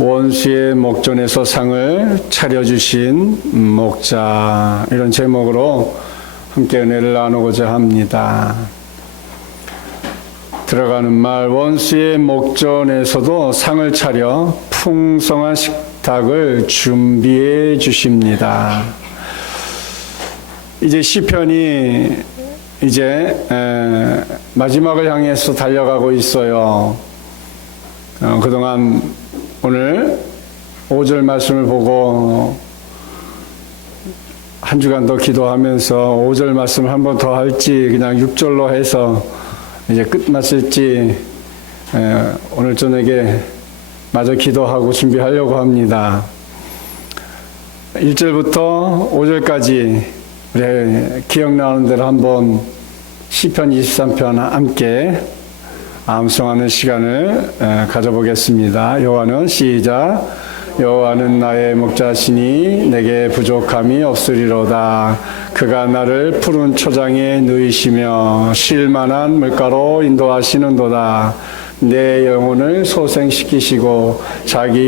원수의 목전에서 상을 차려주신 목자, 이런 제목으로 함께 은혜를 나누고자 합니다. 들어가는 말, 원수의 목전에서도 상을 차려 풍성한 식탁을 준비해 주십니다. 이제 시편이 이제 마지막을 향해서 달려가고 있어요. 그동안 오늘 5절 말씀을 보고 한 주간 더 기도하면서 5절 말씀을 한 번 더 할지 그냥 6절로 해서 이제 끝났을지 오늘 저녁에 마저 기도하고 준비하려고 합니다. 1절부터 5절까지 우리 기억나는 대로 한번 시편 23편 함께 암송하는 시간을 가져보겠습니다. 여호와는 시작. 여호와는 나의 목자시니 내게 부족함이 없으리로다. 그가 나를 푸른 초장에 누이시며 쉴만한 물가로 인도하시는도다. 내 영혼을 소생시키시고 자기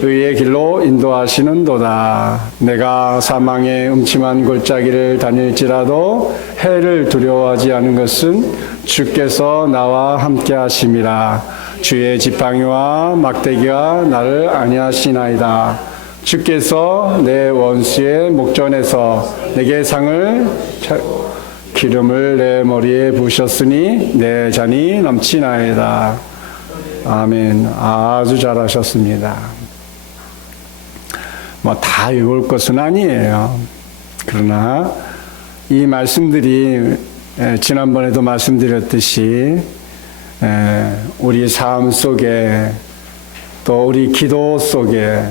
의의 길로 인도하시는도다. 내가 사망의 음침한 골짜기를 다닐지라도 해를 두려워하지 않은 것은 주께서 나와 함께 하심이라. 주의 지팡이와 막대기가 나를 안위하시나이다. 주께서 내 원수의 목전에서 내게 기름을 내 머리에 부으셨으니 내 잔이 넘치나이다. 아멘. 아주 잘하셨습니다. 다 읽을 것은 아니에요. 그러나 이 말씀들이 지난번에도 말씀드렸듯이 우리 삶 속에 또 우리 기도 속에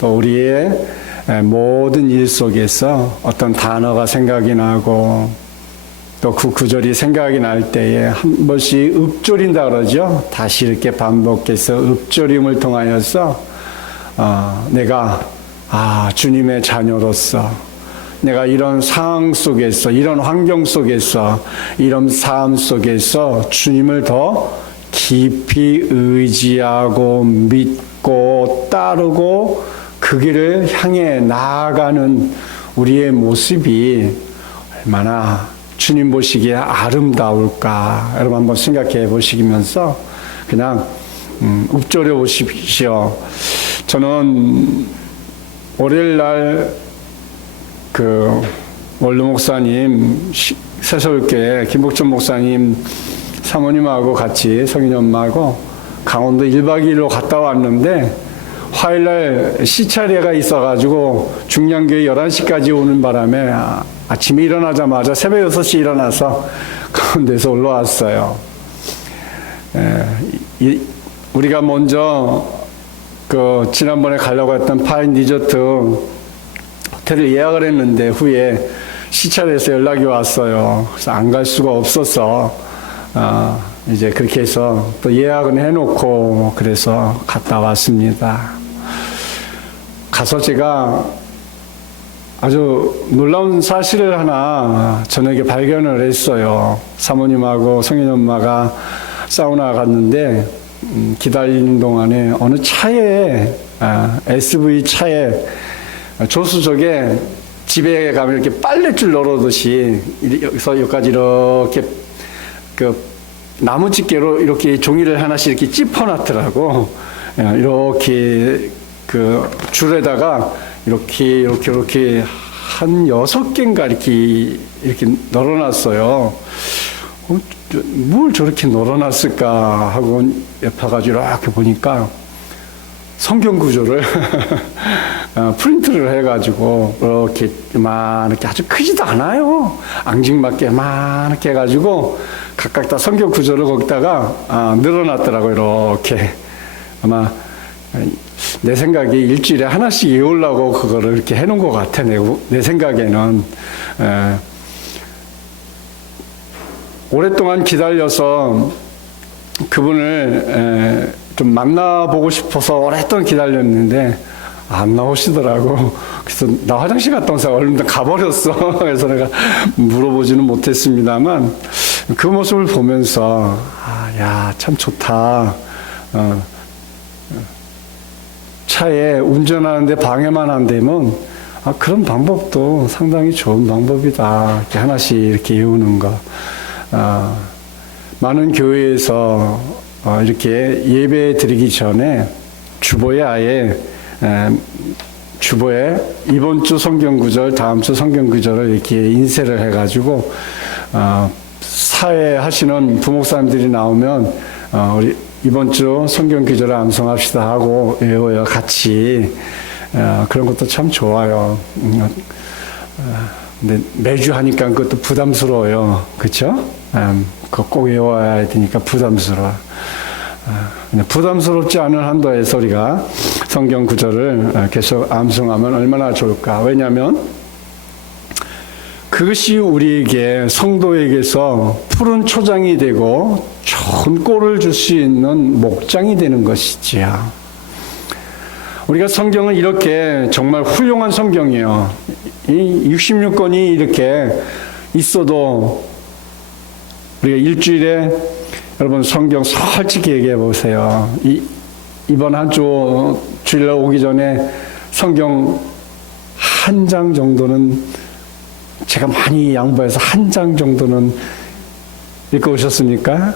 또 우리의 모든 일 속에서 어떤 단어가 생각이 나고 또 그 구절이 생각이 날 때에 한 번씩 읊조린다 그러죠. 다시 이렇게 반복해서 읊조림을 통하여서 내가 주님의 자녀로서 내가 이런 상황 속에서 이런 환경 속에서 이런 삶 속에서 주님을 더 깊이 의지하고 믿고 따르고 그 길을 향해 나아가는 우리의 모습이 얼마나 주님 보시기에 아름다울까. 여러분 한번 생각해 보시면서 그냥 읊조려 보십시오. 저는 월요일날 원로 목사님, 새서울교회 김복전 목사님 사모님하고 같이 성인이 엄마하고 강원도 1박 2일로 갔다 왔는데 화요일날 시차례가 있어가지고 중량교회 11시까지 오는 바람에 아침에 일어나자마자 새벽 6시에 일어나서 강원도에서 올라왔어요. 우리가 먼저 지난번에 가려고 했던 파인 리조트 호텔을 예약을 했는데 후에 시차에서 연락이 왔어요. 그래서 안 갈 수가 없어서 이제 그렇게 해서 또 예약은 해놓고 그래서 갔다 왔습니다. 가서 제가 아주 놀라운 사실을 하나 저녁에 발견을 했어요. 사모님하고 성인 엄마가 사우나 갔는데 기다리는 동안에 어느 차에 SV 차에 조수석에 집에 가면 이렇게 빨랫줄 널어듯이 여기서 여기까지 이렇게 나무 집게로 이렇게 종이를 하나씩 이렇게 찝어놨더라고. 이렇게 줄에다가 이렇게 한 6개인가 이렇게 널어놨어요. 뭘 저렇게 널어놨을까 하고 옆에 가지고 이렇게 보니까 성경 구조를 프린트를 해가지고 이렇게 이렇게 아주 크지도 않아요. 앙증맞게 이렇게 해가지고 각각 다 성경 구조를 거기다가 늘어놨더라고요. 이렇게 아마 내 생각에 일주일에 하나씩 외우려고 그거를 이렇게 해놓은 것 같아. 내 생각에는 오랫동안 기다려서 그분을 좀 만나보고 싶어서 오랫동안 기다렸는데 안 나오시더라고. 그래서 나 화장실 갔다 온 사람 얼른 가버렸어. 그래서 내가 물어보지는 못했습니다만 그 모습을 보면서 야, 참 좋다. 차에 운전하는데 방해만 안 되면 그런 방법도 상당히 좋은 방법이다. 이렇게 하나씩 이렇게 외우는 거. 많은 교회에서 이렇게 예배 드리기 전에 주보에 아예 주보에 이번 주 성경 구절, 다음 주 성경 구절을 이렇게 인쇄를 해가지고 사회 하시는 부목사님들이 나오면 우리 이번 주 성경 구절을 암송합시다 하고 외워요. 같이. 그런 것도 참 좋아요. 근데 매주 하니까 그것도 부담스러워요. 그렇죠? 그거 꼭 외워야 되니까 부담스러워. 부담스럽지 않은 한도에서 우리가 성경 구절을 계속 암송하면 얼마나 좋을까. 왜냐하면 그것이 우리에게 성도에게서 푸른 초장이 되고 좋은 꼴을 줄 수 있는 목장이 되는 것이지요. 우리가 성경을 이렇게 정말 훌륭한 성경이에요. 이 66권이 이렇게 있어도 우리가 일주일에 여러분 성경 솔직히 얘기해 보세요. 이번 한 주 주일날 오기 전에 성경 한 장 정도는 제가 많이 양보해서 한 장 정도는 읽으셨습니까?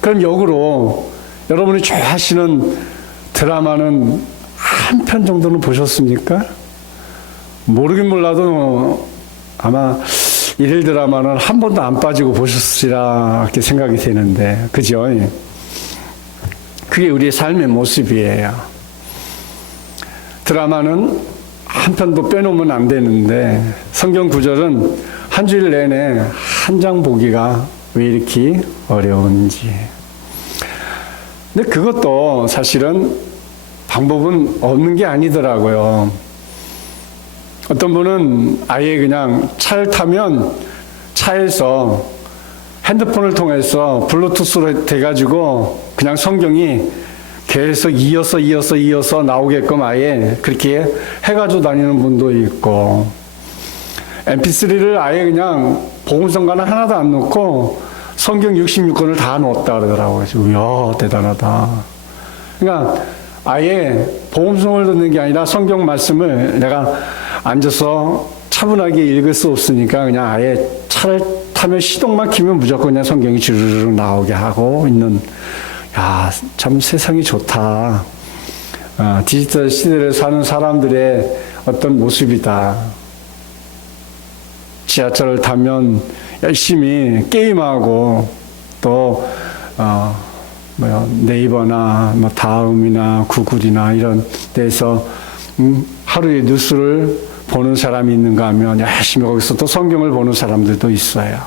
그럼 역으로 여러분이 좋아하시는 드라마는 한 편 정도는 보셨습니까? 모르긴 몰라도 아마 일일 드라마는 한 번도 안 빠지고 보셨으리라 이렇게 생각이 되는데, 그죠? 그게 우리의 삶의 모습이에요. 드라마는 한 편도 빼놓으면 안 되는데 성경 구절은 한 주일 내내 한 장 보기가 왜 이렇게 어려운지. 근데 그것도 사실은 방법은 없는 게 아니더라고요. 어떤 분은 아예 그냥 차를 타면 차에서 핸드폰을 통해서 블루투스로 돼가지고 그냥 성경이 계속 이어서 나오게끔 아예 그렇게 해가지고 다니는 분도 있고, mp3를 아예 그냥 복음성가는 하나도 안 넣고 성경 66권을 다 넣었다 그러더라고요. 이야, 대단하다. 그러니까 아예 복음성을 듣는 게 아니라 성경 말씀을 내가 앉아서 차분하게 읽을 수 없으니까 그냥 아예 차를 타면 시동만 키면 무조건 그냥 성경이 주르륵 나오게 하고 있는, 야, 참 세상이 좋다. 디지털 시대를 사는 사람들의 어떤 모습이다. 지하철을 타면 열심히 게임하고 또 네이버나 다음이나 구글이나 이런 데서 하루에 뉴스를 보는 사람이 있는가 하면 열심히 거기서 또 성경을 보는 사람들도 있어요.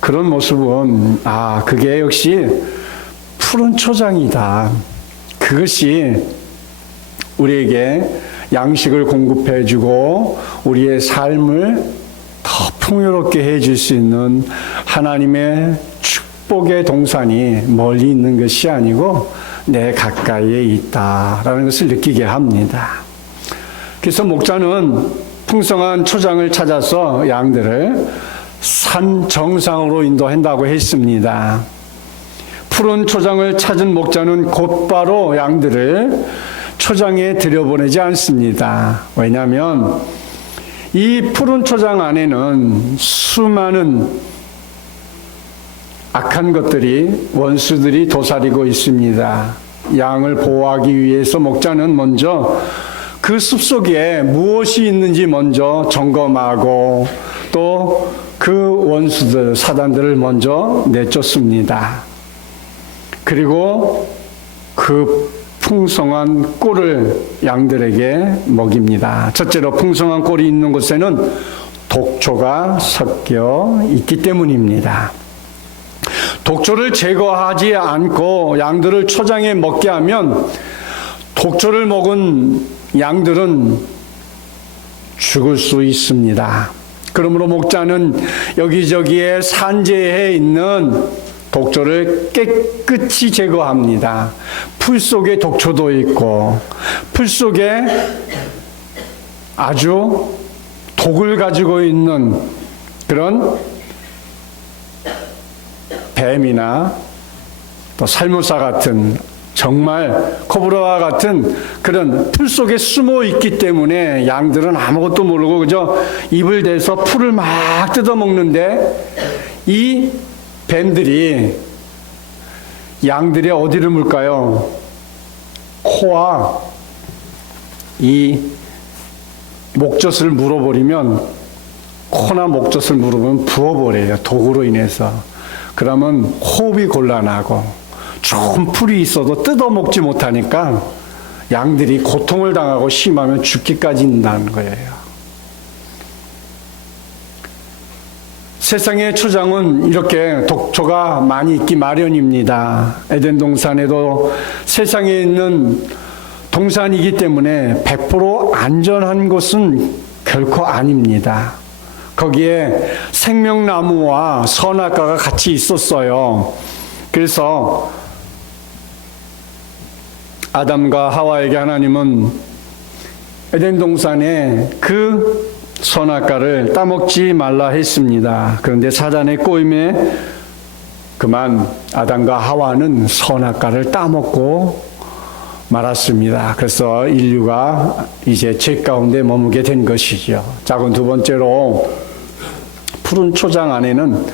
그런 모습은 그게 역시 푸른 초장이다. 그것이 우리에게 양식을 공급해주고 우리의 삶을 더 풍요롭게 해줄 수 있는 하나님의 축복의 동산이 멀리 있는 것이 아니고 내 가까이에 있다라는 것을 느끼게 합니다. 그래서 목자는 풍성한 초장을 찾아서 양들을 산 정상으로 인도한다고 했습니다. 푸른 초장을 찾은 목자는 곧바로 양들을 초장에 들여보내지 않습니다. 왜냐하면 이 푸른 초장 안에는 수많은 악한 것들이, 원수들이 도사리고 있습니다. 양을 보호하기 위해서 목자는 먼저 그 숲속에 무엇이 있는지 먼저 점검하고 또 그 원수들, 사단들을 먼저 내쫓습니다. 그리고 그 풍성한 꿀을 양들에게 먹입니다. 첫째로 풍성한 꿀이 있는 곳에는 독초가 섞여 있기 때문입니다. 독초를 제거하지 않고 양들을 초장에 먹게 하면 독초를 먹은 양들은 죽을 수 있습니다. 그러므로 목자는 여기저기에 산재해 있는 독초를 깨끗이 제거합니다. 풀 속에 독초도 있고 풀 속에 아주 독을 가지고 있는 그런 뱀이나 또 살무사 같은 정말 코브라와 같은 그런 풀 속에 숨어 있기 때문에 양들은 아무것도 모르고 그저 입을 대서 풀을 막 뜯어먹는데 이 뱀들이 양들의 어디를 물까요? 코와 이 목젖을 물어버리면, 코나 목젖을 물어보면 부어버려요. 독으로 인해서. 그러면 호흡이 곤란하고 좋은 풀이 있어도 뜯어먹지 못하니까 양들이 고통을 당하고 심하면 죽기까지 있다는 거예요. 세상의 초장은 이렇게 독초가 많이 있기 마련입니다. 에덴 동산에도 세상에 있는 동산이기 때문에 100% 안전한 곳은 결코 아닙니다. 거기에 생명나무와 선악과가 같이 있었어요. 그래서 아담과 하와에게 하나님은 에덴 동산에 그 선악과를 따먹지 말라 했습니다. 그런데 사단의 꼬임에 그만 아담과 하와는 선악과를 따먹고 말았습니다. 그래서 인류가 이제 죄 가운데 머무게 된 것이죠. 작은 두 번째로 푸른 초장 안에는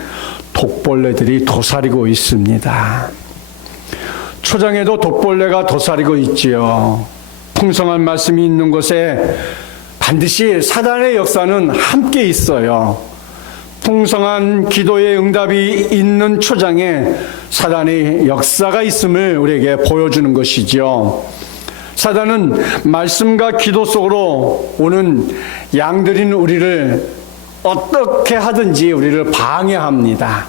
독벌레들이 도사리고 있습니다. 초장에도 독벌레가 도사리고 있지요. 풍성한 말씀이 있는 곳에 반드시 사단의 역사는 함께 있어요. 풍성한 기도의 응답이 있는 초장에 사단의 역사가 있음을 우리에게 보여주는 것이죠. 사단은 말씀과 기도 속으로 오는 양들인 우리를 어떻게 하든지 우리를 방해합니다.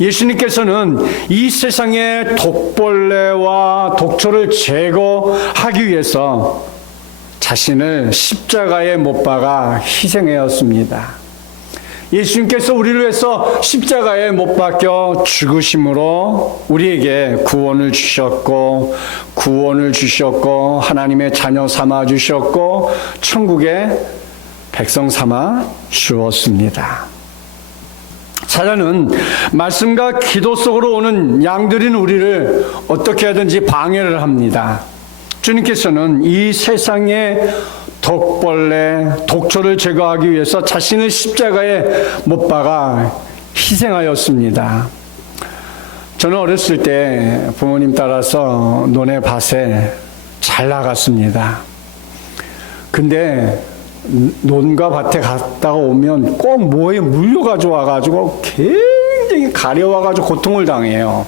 예수님께서는 이 세상의 독벌레와 독초를 제거하기 위해서 자신을 십자가에 못 박아 희생하였습니다. 예수님께서 우리를 위해서 십자가에 못 박혀 죽으심으로 우리에게 구원을 주셨고 하나님의 자녀 삼아 주셨고 천국의 백성 삼아 주었습니다. 사단은 말씀과 기도 속으로 오는 양들인 우리를 어떻게 하든지 방해를 합니다. 주님께서는 이 세상의 독벌레, 독초를 제거하기 위해서 자신을 십자가에 못 박아 희생하였습니다. 저는 어렸을 때 부모님 따라서 논에 밭에 잘 나갔습니다. 근데 논과 밭에 갔다가 오면 꼭 뭐에 물려가지고 와가지고 굉장히 가려워가지고 고통을 당해요.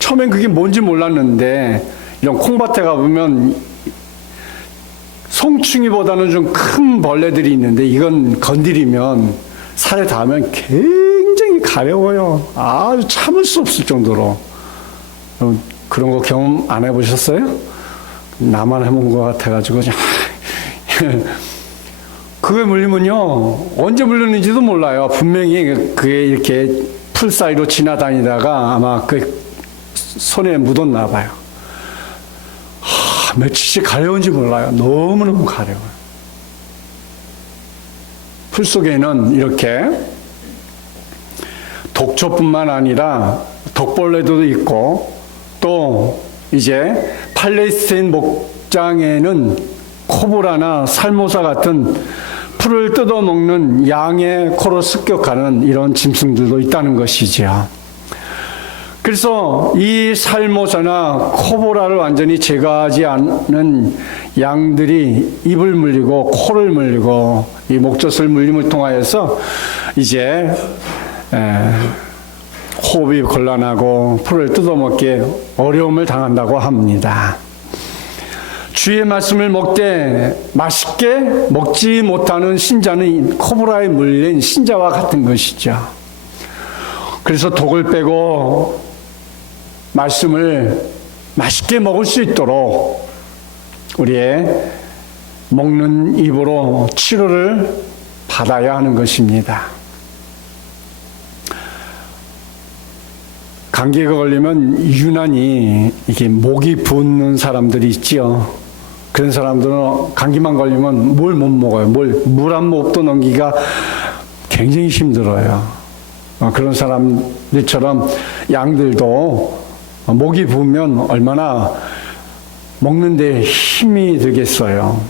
처음엔 그게 뭔지 몰랐는데 이런 콩밭에 가보면 송충이보다는 좀 큰 벌레들이 있는데 이건 건드리면 살에 닿으면 굉장히 가려워요. 아주 참을 수 없을 정도로. 그런 거 경험 안 해보셨어요? 나만 해본 것 같아가지고 그게 물리면요 언제 물렸는지도 몰라요. 분명히 그게 이렇게 풀 사이로 지나다니다가 아마 그 손에 묻었나 봐요. 며칠씩 가려운지 몰라요. 너무너무 가려워요. 풀 속에는 이렇게 독초뿐만 아니라 독벌레도 있고 또 이제 팔레스타인 목장에는 코브라나 살모사 같은 풀을 뜯어먹는 양의 코로 습격하는 이런 짐승들도 있다는 것이지요. 그래서 이 살모사나 코브라를 완전히 제거하지 않는 양들이 입을 물리고 코를 물리고 이 목젖을 물림을 통하여서 이제 호흡이 곤란하고 풀을 뜯어먹기에 어려움을 당한다고 합니다. 주의 말씀을 먹되 맛있게 먹지 못하는 신자는 코브라에 물린 신자와 같은 것이죠. 그래서 독을 빼고 말씀을 맛있게 먹을 수 있도록 우리의 먹는 입으로 치료를 받아야 하는 것입니다. 감기가 걸리면 유난히 이게 목이 붓는 사람들이 있지요. 그런 사람들은 감기만 걸리면 뭘 못 먹어요. 물 한 모금도 넘기기가 굉장히 힘들어요. 그런 사람들처럼 양들도 목이 부으면 얼마나 먹는데 힘이 들겠어요.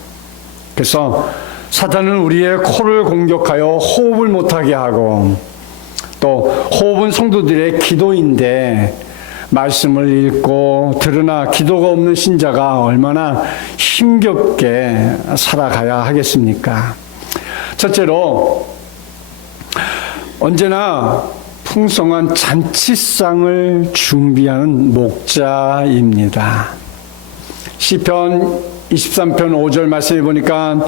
그래서 사탄은 우리의 코를 공격하여 호흡을 못하게 하고, 또 호흡은 성도들의 기도인데 말씀을 읽고 들으나 기도가 없는 신자가 얼마나 힘겹게 살아가야 하겠습니까? 첫째로, 언제나 풍성한 잔치상을 준비하는 목자입니다. 시편 23편 5절 말씀해 보니까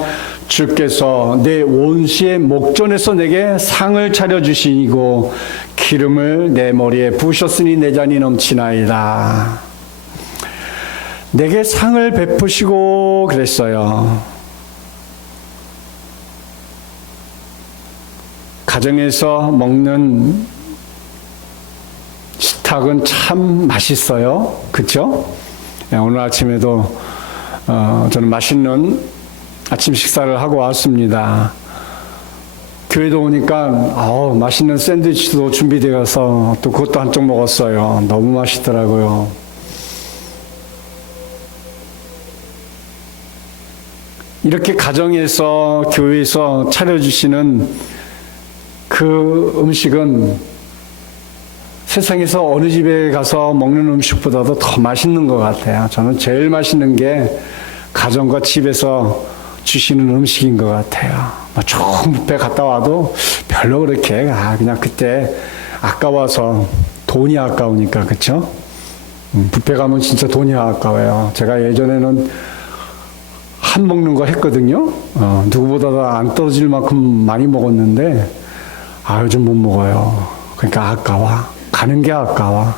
주께서 내 원수의 목전에서 내게 상을 차려주시고 기름을 내 머리에 부으셨으니 내 잔이 넘치나이다. 내게 상을 베푸시고 그랬어요. 가정에서 먹는 식탁은 참 맛있어요. 그렇죠? 오늘 아침에도 저는 맛있는 아침 식사를 하고 왔습니다. 교회도 오니까 맛있는 샌드위치도 준비되어서 또 그것도 한쪽 먹었어요. 너무 맛있더라고요. 이렇게 가정에서 교회에서 차려주시는 그 음식은 세상에서 어느 집에 가서 먹는 음식보다도 더 맛있는 것 같아요. 저는 제일 맛있는 게 가정과 집에서 주시는 음식인 것 같아요. 좋은 뷔페 갔다 와도 별로 그렇게 그냥 그때 아까워서 돈이 아까우니까, 그렇죠? 뷔페 가면 진짜 돈이 아까워요. 제가 예전에는 한 먹는 거 했거든요. 누구보다도 안 떨어질 만큼 많이 먹었는데 요즘 못 먹어요. 그러니까 아까워. 가는 게 아까워.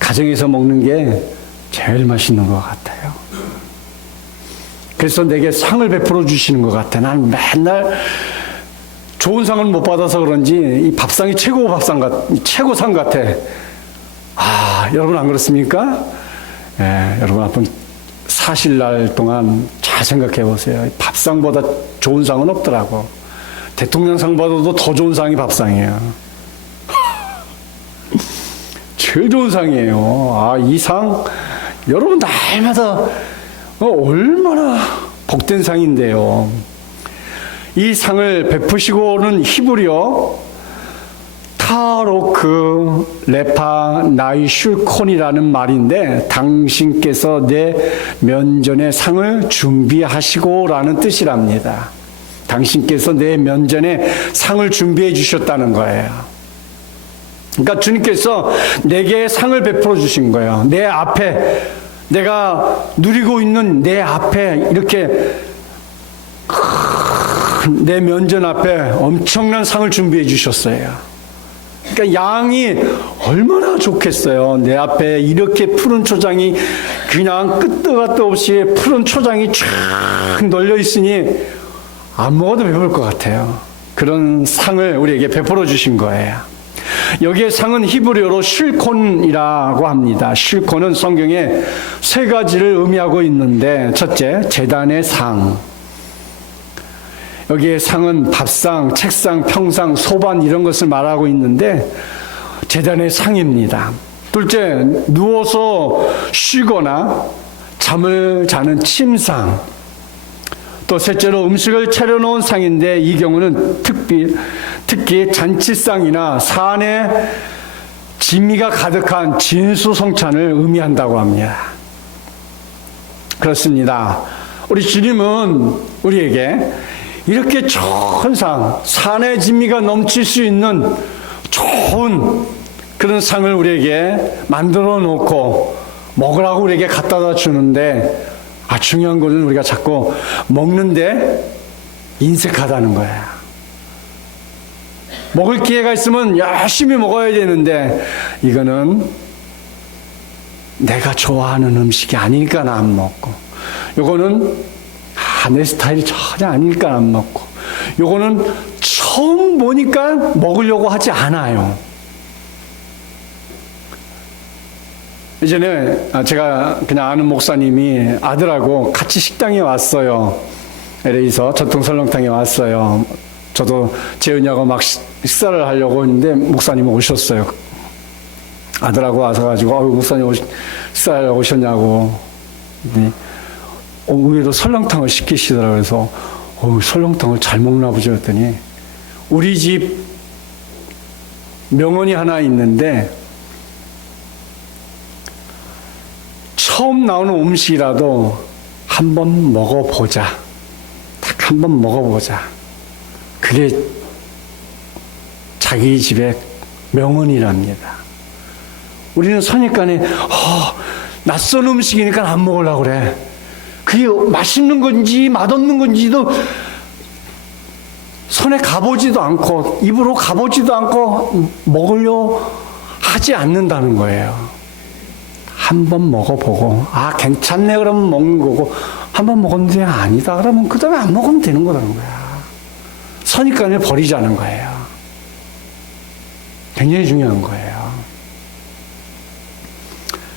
가정에서 먹는 게 제일 맛있는 것 같아요. 그래서 내게 상을 베풀어 주시는 것 같아. 난 맨날 좋은 상을 못 받아서 그런지 이 밥상이 최고상 같아. 여러분 안 그렇습니까? 여러분 한번 사실 날 동안 잘 생각해 보세요. 밥상보다 좋은 상은 없더라고. 대통령상 받아도 더 좋은 상이 밥상이에요. 제일 좋은 상이에요. 이 상, 여러분 날마다 얼마나 복된 상인데요. 이 상을 베푸시고는 히브리어 타로크 레파 나이슐콘이라는 말인데, 당신께서 내 면전에 상을 준비하시고라는 뜻이랍니다. 당신께서 내 면전에 상을 준비해 주셨다는 거예요. 그러니까 주님께서 내게 상을 베풀어 주신 거예요. 내 앞에, 내가 누리고 있는 내 앞에 이렇게 내 면전 앞에 엄청난 상을 준비해 주셨어요. 그러니까 양이 얼마나 좋겠어요. 내 앞에 이렇게 푸른 초장이, 그냥 끝도 갓도 없이 푸른 초장이 쫙 널려 있으니 안 먹어도 배부를 것 같아요. 그런 상을 우리에게 베풀어 주신 거예요. 여기에 상은 히브리어로 쉴콘이라고 합니다. 쉴콘은 성경에 세 가지를 의미하고 있는데, 첫째, 제단의 상. 여기에 상은 밥상, 책상, 평상, 소반 이런 것을 말하고 있는데 제단의 상입니다. 둘째, 누워서 쉬거나 잠을 자는 침상. 또 셋째로 음식을 차려놓은 상인데, 이 경우는 특히 잔치상이나 산에 진미가 가득한 진수성찬을 의미한다고 합니다. 그렇습니다. 우리 주님은 우리에게 이렇게 좋은 상, 산의 진미가 넘칠 수 있는 좋은 그런 상을 우리에게 만들어 놓고 먹으라고 우리에게 갖다 주는데, 중요한 것은 우리가 자꾸 먹는데 인색하다는 거야. 먹을 기회가 있으면 열심히 먹어야 되는데, 이거는 내가 좋아하는 음식이 아니니까 안 먹고, 요거는 내 스타일이 전혀 아니니까 안 먹고, 요거는 처음 보니까 먹으려고 하지 않아요. 예전에 제가 그냥 아는 목사님이 아들하고 같이 식당에 왔어요. LA에서 전통설렁탕에 왔어요. 저도 재은이하고 막 식사를 하려고 했는데 목사님이 오셨어요. 아들하고 와서가지고, 목사님 식사하러 오셨냐고. 네. 의외로 설렁탕을 시키시더라고요. 그래서, 설렁탕을 잘 먹나 보죠. 했더니, 우리 집 명언이 하나 있는데, 처음 나오는 음식이라도 한번 먹어보자. 딱 한번 먹어보자. 그게 자기 집의 명언이랍니다. 우리는 선입관에 낯선 음식이니까 안 먹으려고 그래. 그게 맛있는 건지 맛없는 건지도 손에 가보지도 않고 입으로 가보지도 않고 먹으려 하지 않는다는 거예요. 한번 먹어보고 괜찮네 그러면 먹는 거고, 한번 먹었는데 아니다 그러면 그 다음에 안 먹으면 되는 거라는 거야. 선입관을 버리자는 거예요. 굉장히 중요한 거예요.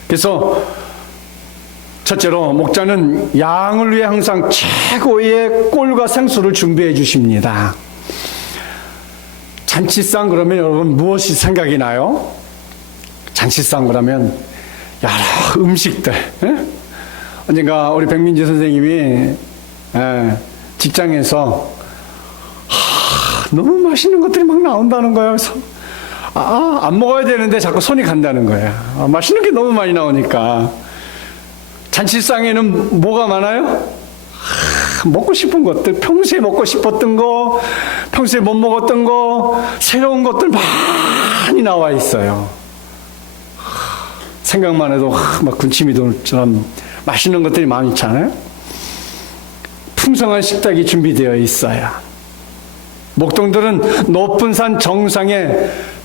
그래서 첫째로 목자는 양을 위해 항상 최고의 꼴과 생수를 준비해 주십니다. 잔치상 그러면 여러분 무엇이 생각이 나요? 잔치상 그러면 여러 음식들. 언젠가 우리 백민지 선생님이 직장에서 너무 맛있는 것들이 막 나온다는 거예요. 그래서 안 먹어야 되는데 자꾸 손이 간다는 거예요. 맛있는 게 너무 많이 나오니까. 잔치상에는 뭐가 많아요? 먹고 싶은 것들, 평소에 먹고 싶었던 거, 평소에 못 먹었던 거, 새로운 것들 많이 나와 있어요. 생각만 해도 막 군침이 돌 처럼 맛있는 것들이 많잖아요. 풍성한 식탁이 준비되어 있어요. 목동들은 높은 산 정상에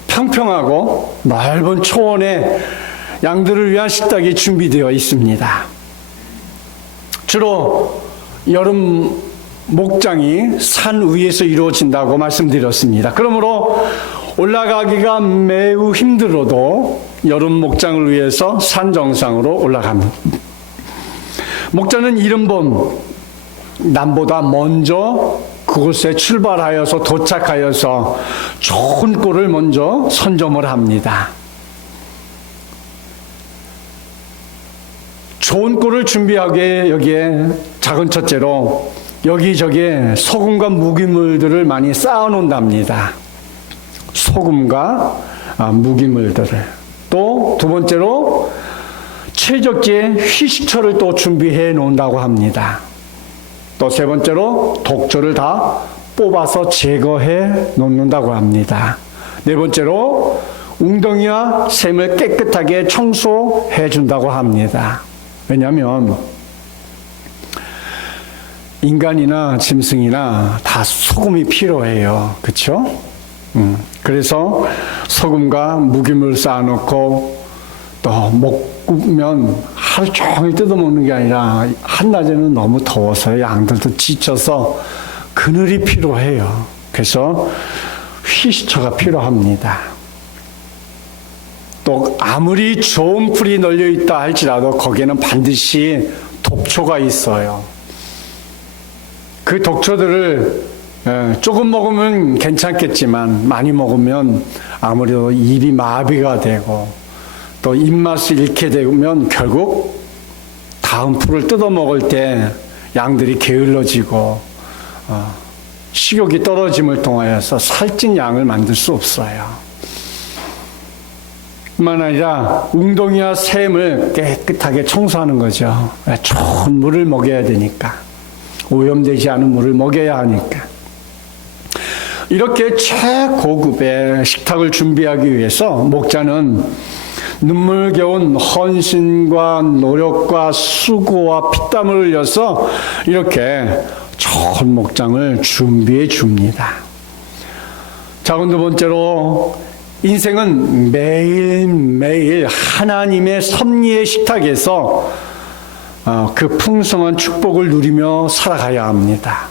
평평하고 넓은 초원에 양들을 위한 식탁이 준비되어 있습니다. 주로 여름 목장이 산 위에서 이루어진다고 말씀드렸습니다. 그러므로 올라가기가 매우 힘들어도 여름 목장을 위해서 산 정상으로 올라갑니다. 목자는 이른봄 남보다 먼저 그곳에 출발하여서 도착하여서 좋은 꼴을 먼저 선점을 합니다. 좋은 꼴을 준비하기에 여기에 작은 첫째로 여기저기에 소금과 무기물들을 많이 쌓아놓는답니다. 소금과 무기물들을. 또 두 번째로 최적지에 휴식처를 또 준비해 놓는다고 합니다. 또 세 번째로 독초를 다 뽑아서 제거해 놓는다고 합니다. 네 번째로 웅덩이와 샘을 깨끗하게 청소해 준다고 합니다. 왜냐하면 인간이나 짐승이나 다 소금이 필요해요. 그렇죠? 그래서 소금과 무기물 쌓아놓고 또 먹으면 하루 종일 뜯어먹는 게 아니라 한낮에는 너무 더워서 양들도 지쳐서 그늘이 필요해요. 그래서 휴식처가 필요합니다. 또 아무리 좋은 풀이 널려 있다 할지라도 거기에는 반드시 독초가 있어요. 그 독초들을 조금 먹으면 괜찮겠지만 많이 먹으면 아무래도 입이 마비가 되고 또 입맛을 잃게 되면 결국 다음 풀을 뜯어 먹을 때 양들이 게을러지고 식욕이 떨어짐을 통하여서 살찐 양을 만들 수 없어요. 뿐만 아니라 웅덩이와 샘을 깨끗하게 청소하는 거죠. 좋은 물을 먹여야 되니까. 오염되지 않은 물을 먹여야 하니까. 이렇게 최고급의 식탁을 준비하기 위해서 목자는 눈물겨운 헌신과 노력과 수고와 피땀을 흘려서 이렇게 좋은 목장을 준비해 줍니다. 자, 두 번째로 인생은 매일매일 하나님의 섭리의 식탁에서 그 풍성한 축복을 누리며 살아가야 합니다.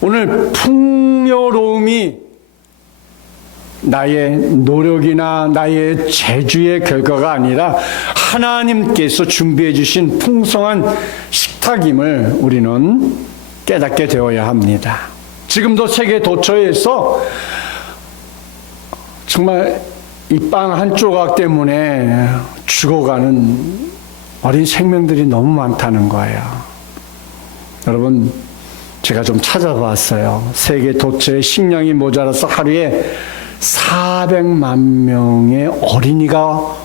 오늘 풍요로움이 나의 노력이나 나의 재주의 결과가 아니라 하나님께서 준비해 주신 풍성한 식탁임을 우리는 깨닫게 되어야 합니다. 지금도 세계 도처에서 정말 이 빵 한 조각 때문에 죽어가는 어린 생명들이 너무 많다는 거예요. 여러분, 제가 좀 찾아봤어요. 세계 도처의 식량이 모자라서 하루에 400만 명의 어린이가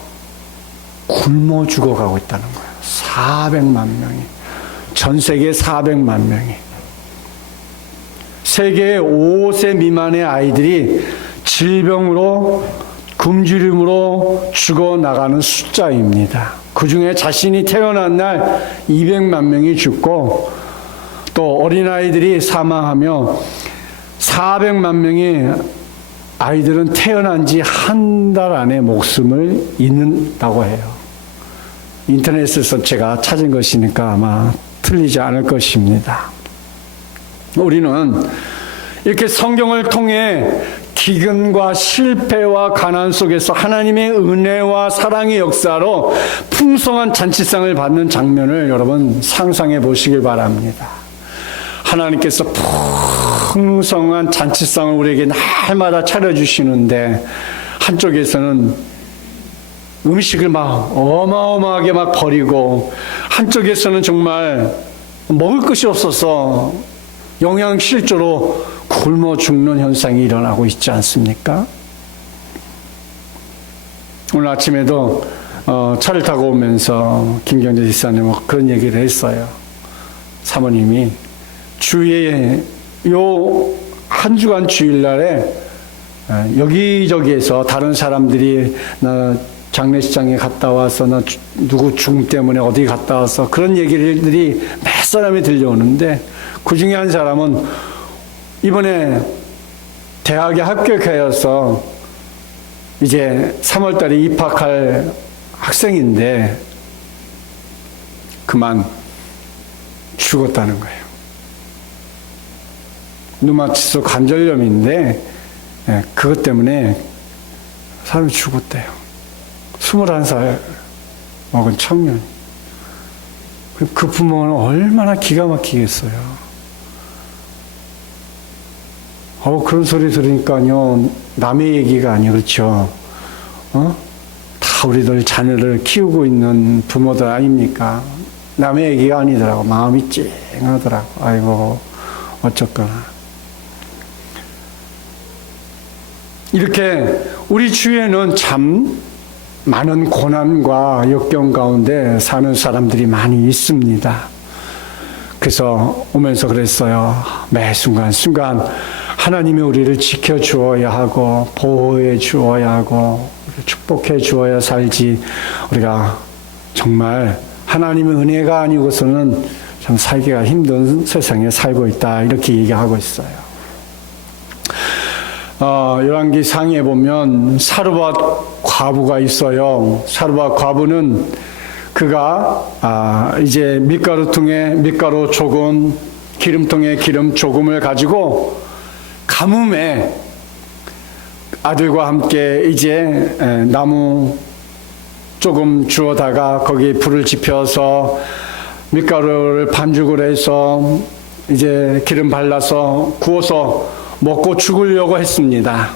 굶어 죽어가고 있다는 거예요. 400만 명이. 전 세계 400만 명이. 세계 5세 미만의 아이들이 질병으로, 굶주림으로 죽어나가는 숫자입니다. 그 중에 자신이 태어난 날 200만 명이 죽고, 또 어린아이들이 사망하며 400만 명의 아이들은 태어난 지 한 달 안에 목숨을 잃는다고 해요. 인터넷에서 제가 찾은 것이니까 아마 틀리지 않을 것입니다. 우리는 이렇게 성경을 통해 기근과 실패와 가난 속에서 하나님의 은혜와 사랑의 역사로 풍성한 잔치상을 받는 장면을 여러분 상상해 보시길 바랍니다. 하나님께서 풍성한 잔치상을 우리에게 날마다 차려주시는데, 한쪽에서는 음식을 막 어마어마하게 막 버리고, 한쪽에서는 정말 먹을 것이 없어서 영양실조로 굶어 죽는 현상이 일어나고 있지 않습니까? 오늘 아침에도 차를 타고 오면서 김경재 지사님 그런 얘기를 했어요. 사모님이 주에 요 한 주간 주일날에 여기저기에서 다른 사람들이 나 장례식장에 갔다 와서 나 누구 죽음 때문에 어디 갔다 와서 그런 얘기들이 몇 사람이 들려오는데, 그 중에 한 사람은 이번에 대학에 합격하여서 이제 3월달에 입학할 학생인데 그만 죽었다는 거예요. 류마티스 관절염인데 그것 때문에 사람이 죽었대요. 21살 먹은 청년. 그 부모는 얼마나 기가 막히겠어요. 그런 소리 들으니까요, 남의 얘기가 아니에요. 그렇죠? 다 우리들 자녀를 키우고 있는 부모들 아닙니까? 남의 얘기가 아니더라고. 마음이 찡하더라고. 아이고, 어쩌거나. 이렇게 우리 주위에는 참 많은 고난과 역경 가운데 사는 사람들이 많이 있습니다. 그래서 오면서 그랬어요. 매 순간 하나님이 우리를 지켜주어야 하고 보호해 주어야 하고 축복해 주어야 살지, 우리가 정말 하나님의 은혜가 아니고서는 참 살기가 힘든 세상에 살고 있다, 이렇게 얘기하고 있어요. 열왕기 상에 보면 사르밧 과부가 있어요. 사르밧 과부는 그가 이제 밀가루통에 밀가루 조금, 기름통에 기름 조금을 가지고 가뭄에 아들과 함께 이제 나무 조금 주워다가 거기에 불을 지펴서 밀가루를 반죽을 해서 이제 기름 발라서 구워서 먹고 죽으려고 했습니다.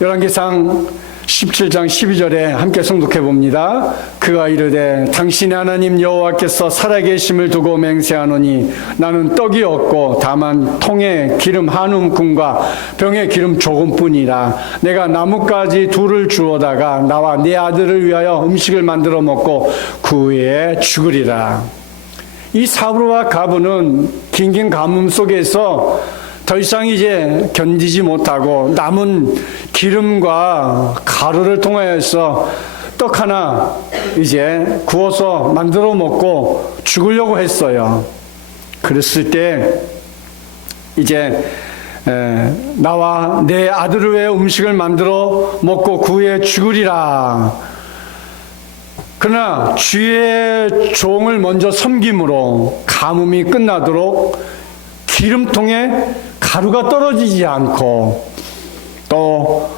열왕기상 17장 12절에 함께诵독해 봅니다. 그가 이르되 당신의 하나님 여호와께서 살아계심을 두고 맹세하노니 나는 떡이 없고 다만 통에 기름 한 움큼과 병에 기름 조금뿐이라. 내가 나뭇가지 둘을 주워다가 나와 네 아들을 위하여 음식을 만들어 먹고 그 후에 죽으리라. 이 사르밧 과부는 긴긴 가뭄 속에서 더 이상 이제 견디지 못하고 남은 기름과 가루를 통하여서 떡 하나 이제 구워서 만들어 먹고 죽으려고 했어요. 그랬을 때 이제 나와 내 아들을 위해 음식을 만들어 먹고 그 후에 죽으리라. 그러나 주의 종을 먼저 섬김으로 가뭄이 끝나도록 기름통에 가루가 떨어지지 않고 또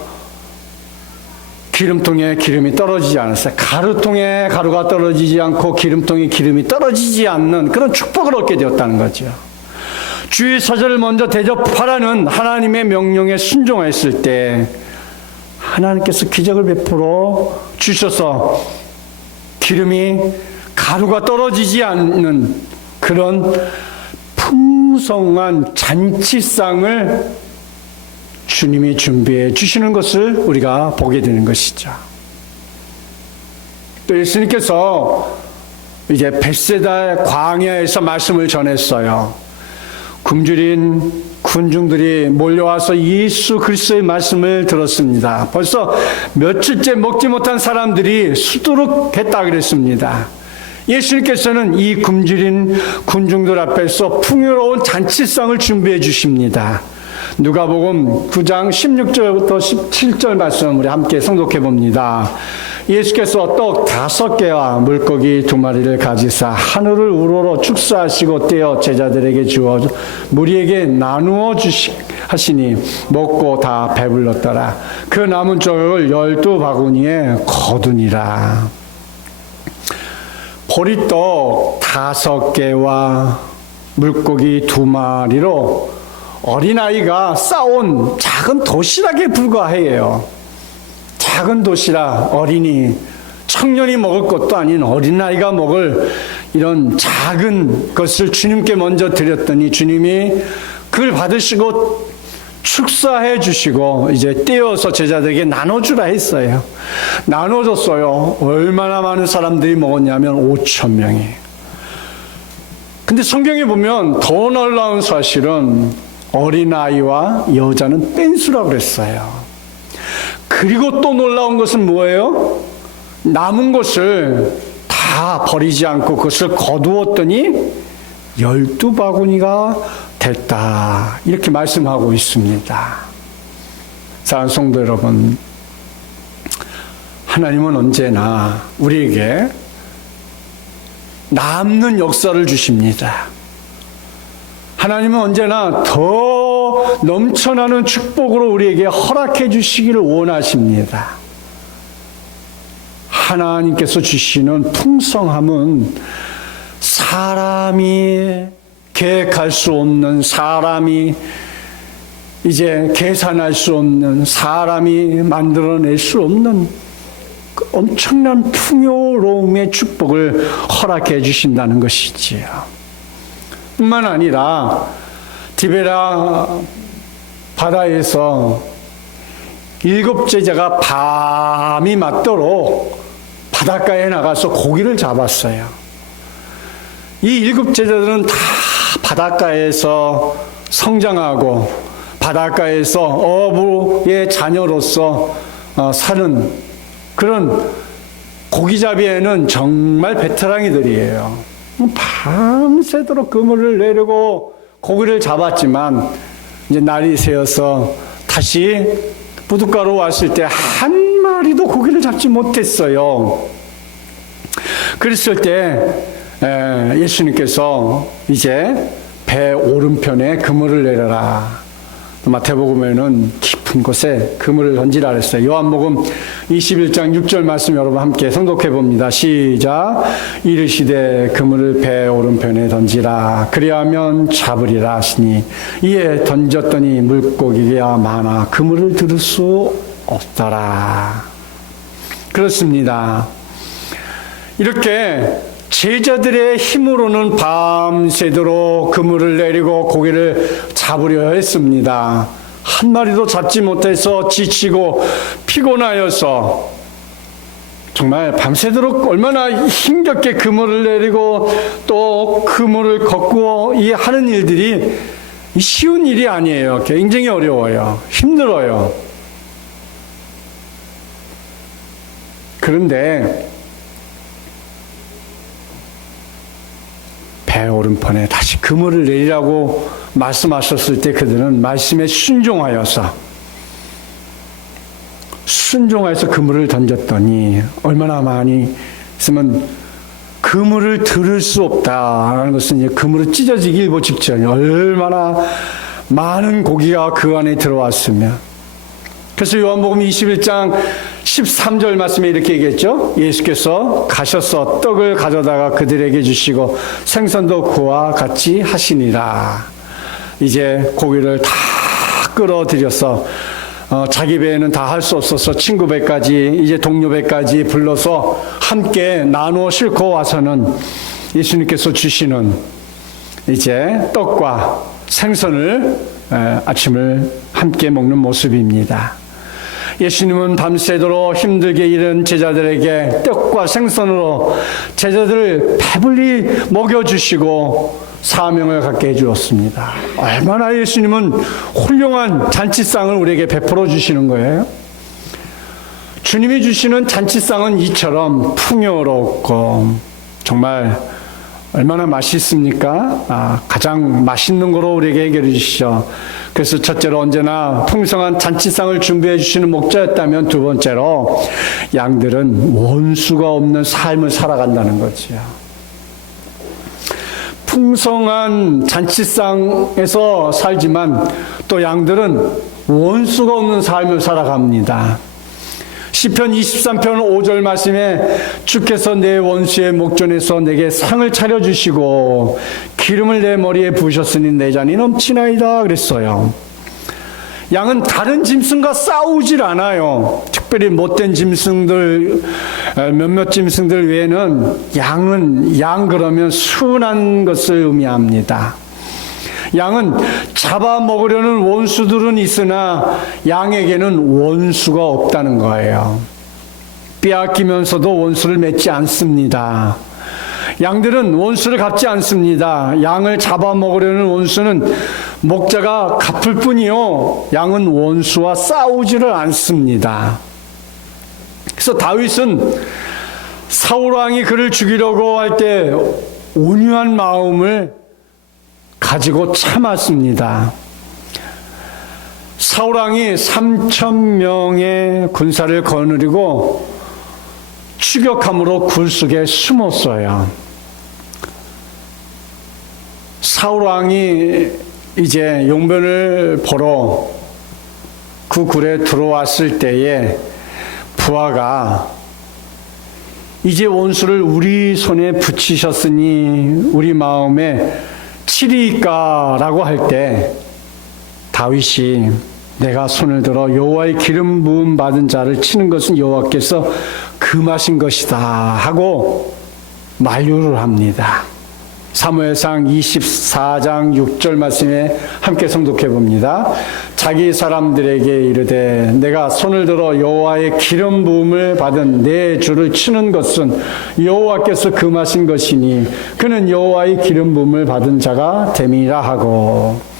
기름통에 기름이 떨어지지 않았어요. 가루통에 가루가 떨어지지 않고 기름통에 기름이 떨어지지 않는 그런 축복을 얻게 되었다는 거죠. 주의 사절을 먼저 대접하라는 하나님의 명령에 순종했을 때 하나님께서 기적을 베풀어 주셔서 기름이 가루가 떨어지지 않는 그런 풍성한 잔치상을 주님이 준비해 주시는 것을 우리가 보게 되는 것이죠. 또 예수님께서 이제 벳세다 광야에서 말씀을 전했어요. 굶주린 군중들이 몰려와서 예수 그리스도의 말씀을 들었습니다. 벌써 며칠째 먹지 못한 사람들이 수두룩했다 그랬습니다. 예수님께서는 이 굶주린 군중들 앞에서 풍요로운 잔치상을 준비해 주십니다. 누가복음 9장 16절부터 17절 말씀 우리 함께 성독해 봅니다. 예수께서 떡 5개와 물고기 2마리를 가지사 하늘을 우러러 축사하시고 떼어 제자들에게 주어 무리에게 나누어 하시니 먹고 다 배불렀더라. 그 남은 쪽을 12바구니에 거두니라. 보리떡 5개와 물고기 2마리로 어린아이가 싸온 작은 도시락에 불과해요. 작은 도시락, 어린이, 청년이 먹을 것도 아닌 어린아이가 먹을 이런 작은 것을 주님께 먼저 드렸더니 주님이 그걸 받으시고 축사해 주시고 이제 떼어서 제자들에게 나눠주라 했어요. 나눠줬어요. 얼마나 많은 사람들이 먹었냐면 5,000명이. 근데 성경에 보면 더 놀라운 사실은 어린아이와 여자는 뺀수라고 그랬어요. 그리고 또 놀라운 것은 뭐예요? 남은 것을 다 버리지 않고 그것을 거두었더니 12바구니가 됐다. 이렇게 말씀하고 있습니다. 사랑하는 성도 여러분, 하나님은 언제나 우리에게 남는 역사를 주십니다. 하나님은 언제나 더 넘쳐나는 축복으로 우리에게 허락해 주시기를 원하십니다. 하나님께서 주시는 풍성함은 사람이 계획할 수 없는, 사람이 이제 계산할 수 없는, 사람이 만들어낼 수 없는 그 엄청난 풍요로움의 축복을 허락해 주신다는 것이지요. 뿐만 아니라 디베라 바다에서 7 제자가 밤이 맞도록 바닷가에 나가서 고기를 잡았어요. 이 7 제자들은 다 바닷가에서 성장하고 바닷가에서 어부의 자녀로서 사는 그런 고기잡이에는 정말 베테랑이들이에요. 밤새도록 그물을 내리고 고기를 잡았지만 이제 날이 새어서 다시 부둣가로 왔을 때 한 마리도 고기를 잡지 못했어요. 그랬을 때 예수님께서 이제 배 오른편에 그물을 내려라. 마태복음에는 깊은 곳에 그물을 던지라 그랬어요. 요한복음 21장 6절 말씀 여러분 함께 성독해 봅니다. 시작. 이르시되 그물을 배 오른편에 던지라. 그리하면 잡으리라 하시니 이에 던졌더니 물고기가 많아 그물을 들을 수 없더라. 그렇습니다. 이렇게 제자들의 힘으로는 밤새도록 그물을 내리고 고기를 잡으려 했습니다. 한 마리도 잡지 못해서 지치고 피곤하여서 정말 밤새도록 얼마나 힘겹게 그물을 내리고 또 그물을 걷고 이 하는 일들이 쉬운 일이 아니에요. 굉장히 어려워요. 힘들어요. 그런데 배 오른편에 다시 그물을 내리라고 말씀하셨을 때 그들은 말씀에 순종하여서 그물을 던졌더니 얼마나 많이 있으면 그물을 들을 수 없다라는 것은 이제 그물을 찢어지기 일보 직전에 얼마나 많은 고기가 그 안에 들어왔으며 그래서 요한복음 21장 13절 말씀에 이렇게 얘기했죠. 예수께서 가셔서 떡을 가져다가 그들에게 주시고 생선도 그와 같이 하시니라. 이제 고기를 다 끌어들여서 자기 배에는 다 할 수 없어서 친구 배까지 이제 동료 배까지 불러서 함께 나누어 싣고 와서는 예수님께서 주시는 이제 떡과 생선을 아침을 함께 먹는 모습입니다. 예수님은 밤새도록 힘들게 일한 제자들에게 떡과 생선으로 제자들을 배불리 먹여주시고 사명을 갖게 해주었습니다. 얼마나 예수님은 훌륭한 잔치상을 우리에게 베풀어 주시는 거예요. 주님이 주시는 잔치상은 이처럼 풍요롭고 정말 얼마나 맛있습니까? 가장 맛있는 거로 우리에게 해결해 주시죠. 그래서 첫째로 언제나 풍성한 잔치상을 준비해 주시는 목자였다면, 두 번째로 양들은 원수가 없는 삶을 살아간다는 거지요. 풍성한 잔치상에서 살지만 또 양들은 원수가 없는 삶을 살아갑니다. 시편 23편 5절 말씀에 주께서 내 원수의 목전에서 내게 상을 차려주시고 기름을 내 머리에 부으셨으니 내 잔이 넘치나이다 그랬어요. 양은 다른 짐승과 싸우질 않아요. 특별히 못된 짐승들, 몇몇 짐승들 외에는 양 그러면 순한 것을 의미합니다. 양은 잡아먹으려는 원수들은 있으나 양에게는 원수가 없다는 거예요. 빼앗기면서도 원수를 맺지 않습니다. 양들은 원수를 갚지 않습니다. 양을 잡아먹으려는 원수는 목자가 갚을 뿐이요, 양은 원수와 싸우지를 않습니다. 그래서 다윗은 사울 왕이 그를 죽이려고 할 때 온유한 마음을 가지고 참았습니다. 사울 왕이 3,000명의 군사를 거느리고 추격함으로 굴 속에 숨었어요. 사울 왕이 이제 용변을 보러 그 굴에 들어왔을 때에 부하가 이제 원수를 우리 손에 붙이셨으니 우리 마음에 치리까라고 할 때 다윗이 내가 손을 들어 여호와의 기름 부음 받은 자를 치는 것은 여호와께서 금하신 것이다 하고 만류를 합니다. 사무엘상 24장 6절 말씀에 함께 성독해 봅니다. 자기 사람들에게 이르되 내가 손을 들어 여호와의 기름 부음을 받은 내 주를 치는 것은 여호와께서 금하신 것이니 그는 여호와의 기름 부음을 받은 자가 됨이라 하고,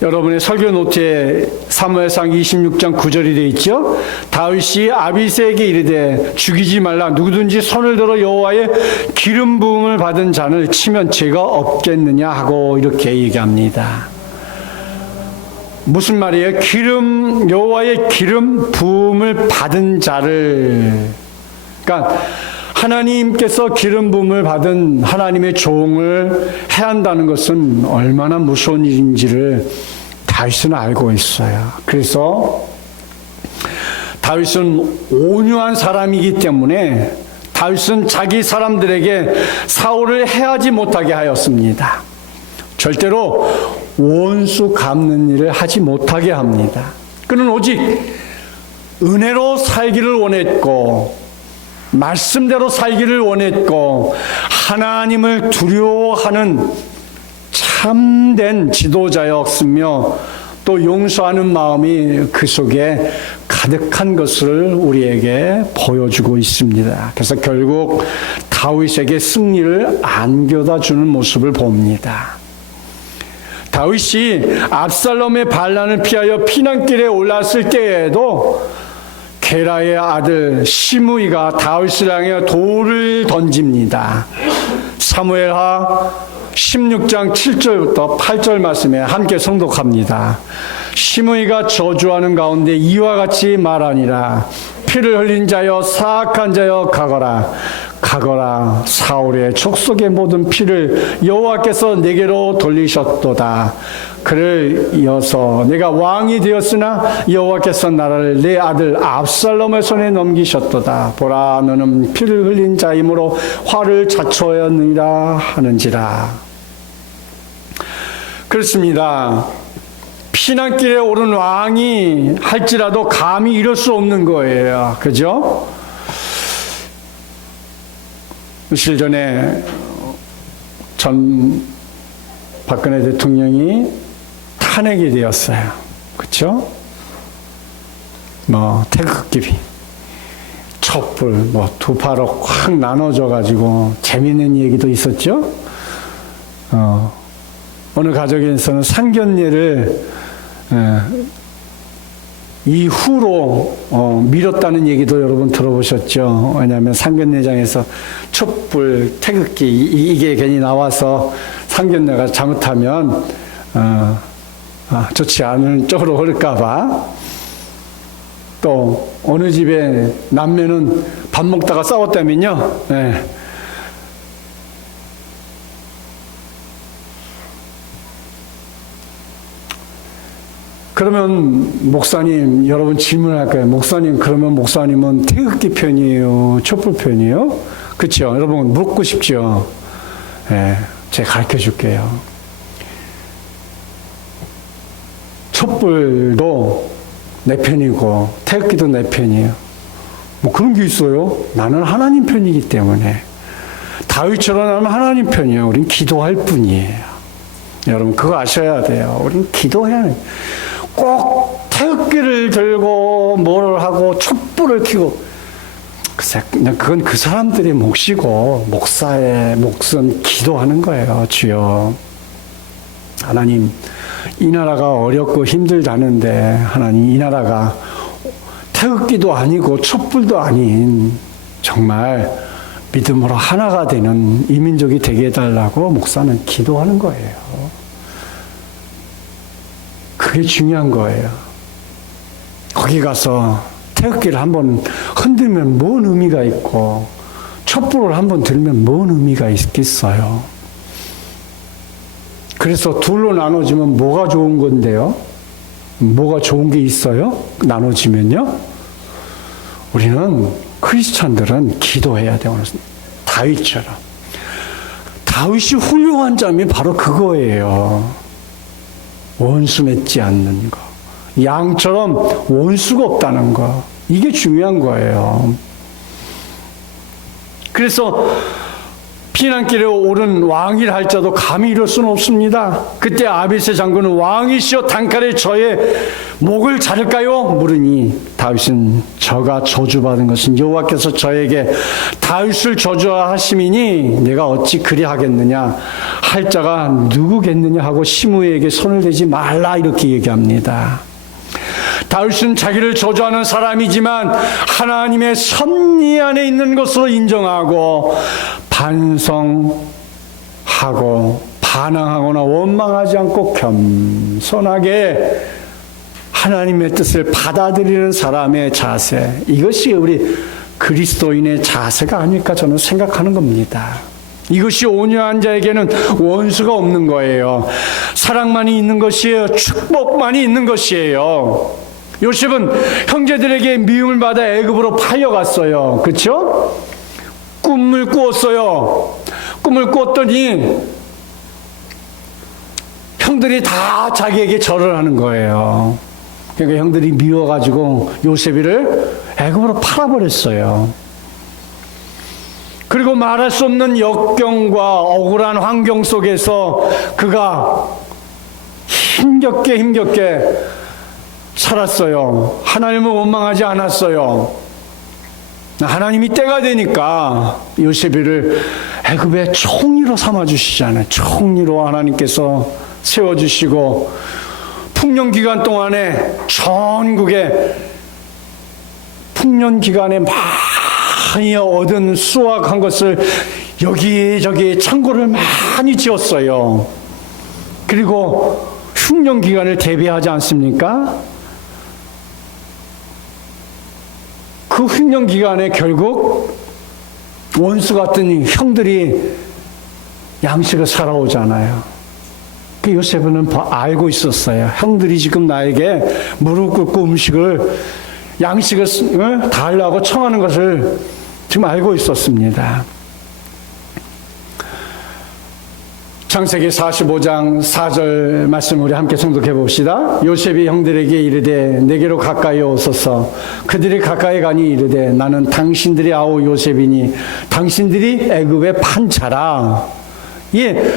여러분의 설교 노트에 사무엘상 26장 9절이 되어 있죠. 다윗이 아비새에게 이르되 죽이지 말라, 누구든지 손을 들어 여호와의 기름 부음을 받은 자를 치면 죄가 없겠느냐 하고 이렇게 얘기합니다. 무슨 말이에요? 여호와의 기름 부음을 받은 자를, 그러니까 하나님께서 기름 부음을 받은 하나님의 종을 해야 한다는 것은 얼마나 무서운 일인지를 다윗은 알고 있어요. 그래서 다윗은 온유한 사람이기 때문에 다윗은 자기 사람들에게 사울을 해하지 못하게 하였습니다. 절대로 원수 갚는 일을 하지 못하게 합니다. 그는 오직 은혜로 살기를 원했고 말씀대로 살기를 원했고 하나님을 두려워하는 참된 지도자였으며 또 용서하는 마음이 그 속에 가득한 것을 우리에게 보여주고 있습니다. 그래서 결국 다윗에게 승리를 안겨다 주는 모습을 봅니다. 다윗이 압살롬의 반란을 피하여 피난길에 올랐을 때에도 게라의 아들 시므이가 다윗을 향해 돌을 던집니다. 사무엘하 16장 7절부터 8절 말씀에 함께 성독합니다. 시므이가 저주하는 가운데 이와 같이 말하니라. 피를 흘린 자여 사악한 자여 가거라. 가거라. 사울의 족속의 모든 피를 여호와께서 내게로 돌리셨도다. 그를 이어서 내가 왕이 되었으나 여호와께서 나를 내 아들 압살롬의 손에 넘기셨도다. 보라, 너는 피를 흘린 자이므로 화를 자초하였느니라 하는지라. 그렇습니다. 피난길에 오른 왕이 할지라도 감히 이럴 수 없는 거예요. 그죠? 며칠 전에 전 박근혜 대통령이 탄핵이 되었어요. 그렇죠? 태극기, 촛불, 두 파로 확 나눠져 가지고 재미있는 얘기도 있었죠. 어느 가족에서는 상견례를 이후로 미뤘다는 얘기도 여러분 들어보셨죠. 왜냐하면 상견례장에서 촛불, 태극기 이게 괜히 나와서 상견례가 잘못하면 좋지 않은 쪽으로 흐를까봐. 또 어느 집에 남매는 밥 먹다가 싸웠다면요. 그러면 목사님, 여러분 질문할 거예요. 목사님, 그러면 목사님은 태극기 편이에요? 촛불 편이에요? 그렇죠? 여러분 묻고 싶죠? 제가 가르쳐 줄게요. 촛불도 내 편이고 태극기도 내 편이에요. 그런 게 있어요? 나는 하나님 편이기 때문에. 다윗처럼 나는 하나님 편이에요. 우린 기도할 뿐이에요. 여러분 그거 아셔야 돼요. 우린 기도해야 해요. 꼭 태극기를 들고 뭘 하고 촛불을 켜고, 글쎄, 그건 그 사람들의 몫이고 목사의 몫은 기도하는 거예요. 주여, 하나님, 이 나라가 어렵고 힘들다는데 하나님, 이 나라가 태극기도 아니고 촛불도 아닌 정말 믿음으로 하나가 되는 이민족이 되게 해달라고 목사는 기도하는 거예요. 그게 중요한 거예요. 거기 가서 태극기를 한번 흔들면 뭔 의미가 있고 촛불을 한번 들면 뭔 의미가 있겠어요. 그래서 둘로 나눠지면 뭐가 좋은 건데요? 뭐가 좋은 게 있어요? 나눠지면요? 우리는 크리스찬들은 기도해야 돼요. 다윗처럼. 다윗이 훌륭한 점이 바로 그거예요. 원수 맺지 않는 거. 양처럼 원수가 없다는 거. 이게 중요한 거예요. 그래서 피난길에 오른 왕이라 할지라도 감히 이럴 수는 없습니다. 그때 아비새 장군은 왕이시여 단칼에 저의 목을 자를까요? 물으니 다윗은 저가 저주받은 것은 여호와께서 저에게 다윗을 저주하심이니 내가 어찌 그리하겠느냐, 할 자가 누구겠느냐 하고 시므에게 손을 대지 말라 이렇게 얘기합니다. 다윗은 자기를 저주하는 사람이지만 하나님의 섭리 안에 있는 것으로 인정하고 반성하고 반항하거나 원망하지 않고 겸손하게 하나님의 뜻을 받아들이는 사람의 자세, 이것이 우리 그리스도인의 자세가 아닐까 저는 생각하는 겁니다. 이것이 온유한 자에게는 원수가 없는 거예요. 사랑만이 있는 것이에요. 축복만이 있는 것이에요. 요셉은 형제들에게 미움을 받아 애굽으로 팔려갔어요. 그렇죠? 꿈을 꾸었어요. 꿈을 꾸었더니 형들이 다 자기에게 절을 하는 거예요. 그러니까 형들이 미워가지고 요셉이를 애굽으로 팔아버렸어요. 그리고 말할 수 없는 역경과 억울한 환경 속에서 그가 힘겹게 살았어요. 하나님을 원망하지 않았어요. 하나님이 때가 되니까 요셉이를 애굽의 총리로 삼아주시잖아요. 총리로 하나님께서 세워주시고 풍년 기간 동안에 전국에 풍년 기간에 많이 얻은 수확한 것을 여기저기 창고를 많이 지었어요. 그리고 흉년 기간을 대비하지 않습니까? 그 흉년 기간에 결국 원수 같은 형들이 양식을 살아오잖아요. 그 요셉은 알고 있었어요. 형들이 지금 나에게 무릎 꿇고 양식을 달라고 청하는 것을 지금 알고 있었습니다. 창세기 45장 4절 말씀 우리 함께诵독해 봅시다. 요셉이 형들에게 이르되 내게로 가까이 오소서. 그들이 가까이 가니 이르되 나는 당신들의 아우 요셉이니 당신들이 애굽에 판 자라. 예,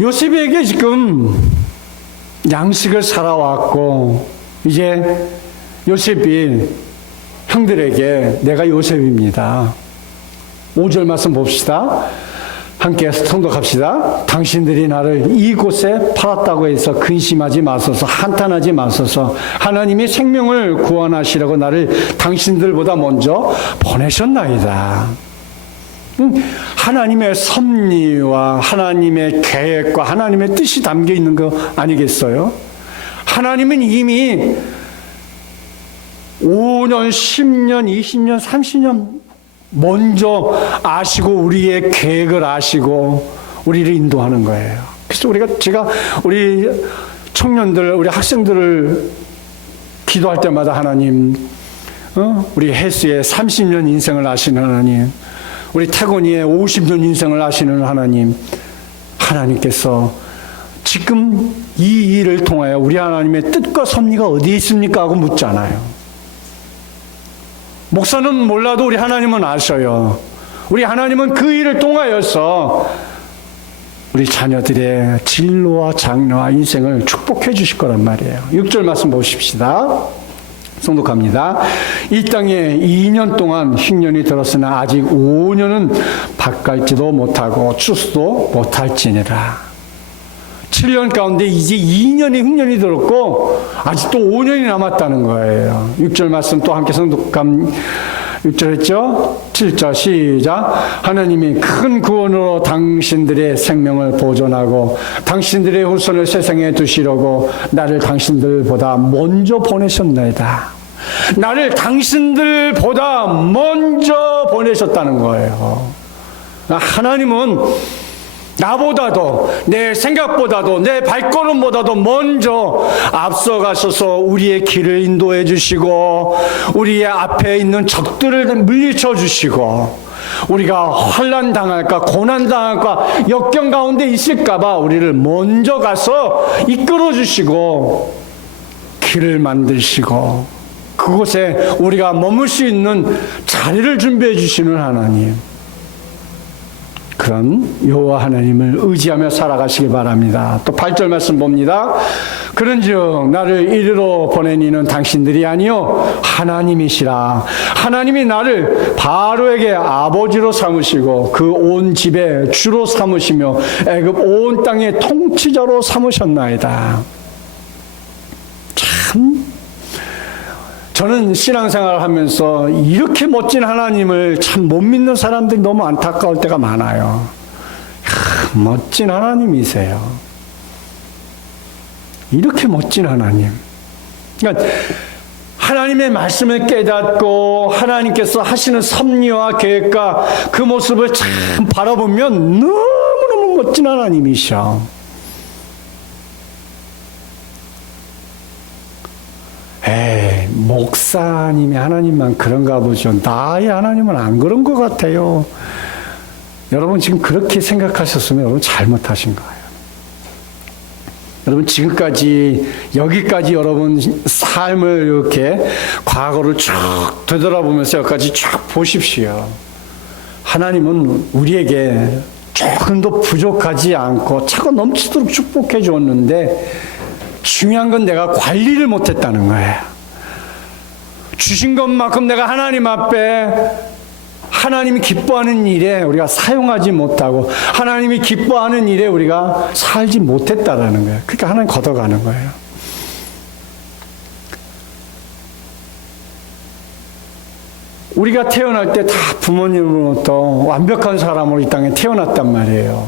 요셉에게 지금 양식을 살아왔고 이제 요셉이 형들에게 내가 요셉입니다. 5절 말씀 봅시다. 함께 통독합시다. 당신들이 나를 이곳에 팔았다고 해서 근심하지 마소서, 한탄하지 마소서. 하나님이 생명을 구원하시려고 나를 당신들보다 먼저 보내셨나이다. 하나님의 섭리와 하나님의 계획과 하나님의 뜻이 담겨 있는 거 아니겠어요? 하나님은 이미 5년, 10년, 20년, 30년 먼저 아시고 우리의 계획을 아시고 우리를 인도하는 거예요. 그래서 제가 우리 청년들, 우리 학생들을 기도할 때마다 하나님, 우리 혜수의 30년 인생을 아시는 하나님, 우리 태곤이의 50년 인생을 아시는 하나님, 하나님께서 지금 이 일을 통하여 우리 하나님의 뜻과 섭리가 어디에 있습니까? 하고 묻잖아요. 목사는 몰라도 우리 하나님은 아셔요. 우리 하나님은 그 일을 통하여서 우리 자녀들의 진로와 장래와 인생을 축복해 주실 거란 말이에요. 6절 말씀 보십시다. 성독합니다. 이 땅에 2년 동안 흉년이 들었으나 아직 5년은 밭갈지도 못하고 추수도 못할지니라. 7년 가운데 이제 2년의 흉년이 들었고 아직도 5년이 남았다는 거예요. 6절 말씀 또 함께 성독함. 6절 했죠? 7절 시작. 하나님이 큰 구원으로 당신들의 생명을 보존하고 당신들의 후손을 세상에 두시려고 나를 당신들보다 먼저 보내셨나이다. 나를 당신들보다 먼저 보내셨다는 거예요. 하나님은 나보다도 내 생각보다도 내 발걸음보다도 먼저 앞서가셔서 우리의 길을 인도해 주시고 우리의 앞에 있는 적들을 물리쳐 주시고 우리가 환난 당할까 고난 당할까 역경 가운데 있을까 봐 우리를 먼저 가서 이끌어 주시고 길을 만드시고 그곳에 우리가 머물 수 있는 자리를 준비해 주시는 하나님, 그런 여호와 하나님을 의지하며 살아가시기 바랍니다. 또 8절 말씀 봅니다. 그런즉 나를 이리로 보낸 이는 당신들이 아니요 하나님이시라. 하나님이 나를 바로에게 아버지로 삼으시고 그 온 집의 주로 삼으시며 애굽 온 땅의 통치자로 삼으셨나이다. 참, 저는 신앙생활을 하면서 이렇게 멋진 하나님을 참 못 믿는 사람들이 너무 안타까울 때가 많아요. 멋진 하나님이세요. 이렇게 멋진 하나님. 그러니까 하나님의 말씀을 깨닫고 하나님께서 하시는 섭리와 계획과 그 모습을 참 바라보면 너무너무 멋진 하나님이셔. 에이, 목사님이 하나님만 그런가 보죠. 나의 하나님은 안 그런 것 같아요. 여러분 지금 그렇게 생각하셨으면 여러분 잘못하신 거예요. 여러분 지금까지 여기까지 여러분 삶을 이렇게 과거를 쭉 되돌아보면서 여기까지 쭉 보십시오. 하나님은 우리에게 조금도 부족하지 않고 차고 넘치도록 축복해 주었는데 중요한 건 내가 관리를 못했다는 거예요. 주신 것만큼 내가 하나님 앞에 하나님이 기뻐하는 일에 우리가 사용하지 못하고 하나님이 기뻐하는 일에 우리가 살지 못했다라는 거예요. 그러니까 하나님 걷어가는 거예요. 우리가 태어날 때 다 부모님으로부터 완벽한 사람으로 이 땅에 태어났단 말이에요.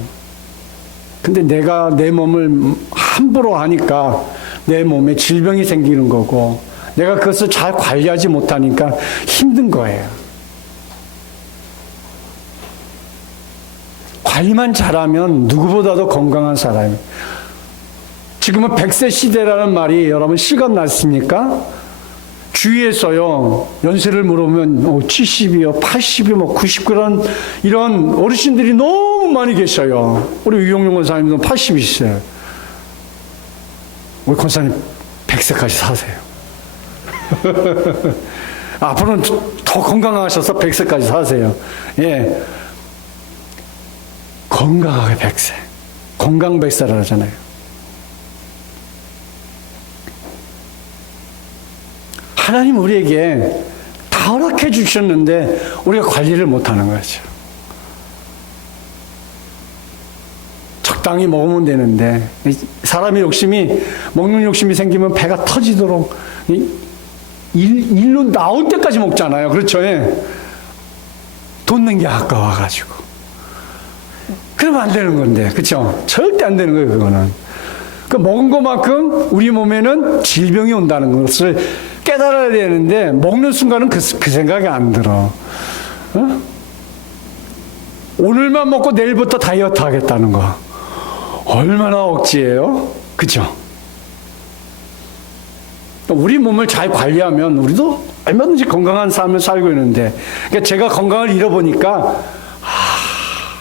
근데 내가 내 몸을 함부로 하니까 내 몸에 질병이 생기는 거고 내가 그것을 잘 관리하지 못하니까 힘든 거예요. 관리만 잘하면 누구보다도 건강한 사람이에요. 지금은 100세 시대라는 말이 여러분 실감 났습니까? 주위에서요, 연세를 물어보면 70이요, 80이요, 90 이런 어르신들이 너무 너무 많이 계셔요. 우리 유영용 권사님도 80이시세요. 우리 권사님 100세까지 사세요. 앞으로는 더 건강하셔서 100세까지 사세요. 예. 건강하게 100세. 건강 100세라 하잖아요. 하나님 우리에게 다 허락해 주셨는데 우리가 관리를 못하는 거죠. 적당히 먹으면 되는데 사람의 욕심이 먹는 욕심이 생기면 배가 터지도록 일로 나올 때까지 먹잖아요. 그렇죠? 예. 돈 낸 게 아까워가지고. 그러면 안 되는 건데, 그렇죠? 절대 안 되는 거예요. 그거는. 그 먹은 것만큼 우리 몸에는 질병이 온다는 것을 깨달아야 되는데 먹는 순간은 그 생각이 안 들어. 어? 오늘만 먹고 내일부터 다이어트 하겠다는 거 얼마나 억지예요? 그렇죠? 우리 몸을 잘 관리하면 우리도 얼마든지 건강한 삶을 살고 있는데, 그러니까 제가 건강을 잃어보니까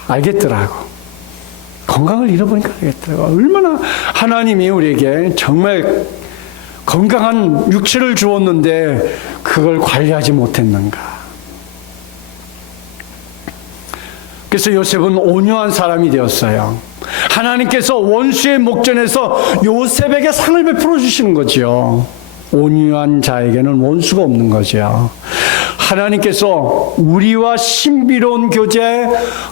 알겠더라고. 건강을 잃어보니까 알겠더라고. 얼마나 하나님이 우리에게 정말 건강한 육체를 주었는데 그걸 관리하지 못했는가. 그래서 요셉은 온유한 사람이 되었어요. 하나님께서 원수의 목전에서 요셉에게 상을 베풀어 주시는 거죠. 온유한 자에게는 원수가 없는 거죠. 하나님께서 우리와 신비로운 교제,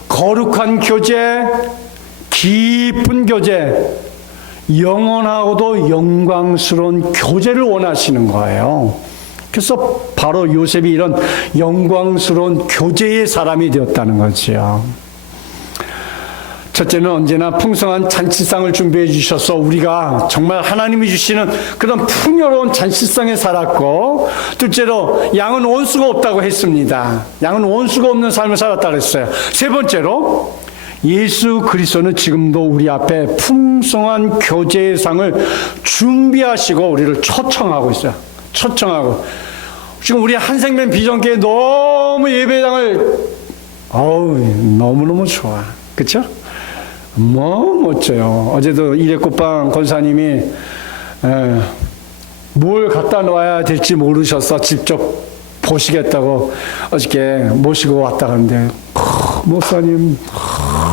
거룩한 교제, 깊은 교제, 영원하고도 영광스러운 교제를 원하시는 거예요. 그래서 바로 요셉이 이런 영광스러운 교제의 사람이 되었다는 거지요. 첫째는 언제나 풍성한 잔치상을 준비해 주셔서 우리가 정말 하나님이 주시는 그런 풍요로운 잔치상에 살았고, 둘째로 양은 원수가 없다고 했습니다. 양은 원수가 없는 삶을 살았다고 했어요. 세 번째로 예수 그리스도는 지금도 우리 앞에 풍성한 교제의 상을 준비하시고 우리를 초청하고 있어요. 초청하고. 지금 우리 한생명 비전교회 너무 예배당을 너무너무 좋아. 그렇죠? 멋져요. 어제도 이래꽃방 권사님이 뭘 갖다 놓아야 될지 모르셔서 직접 보시겠다고 어저께 모시고 왔다 갔는데, 목사님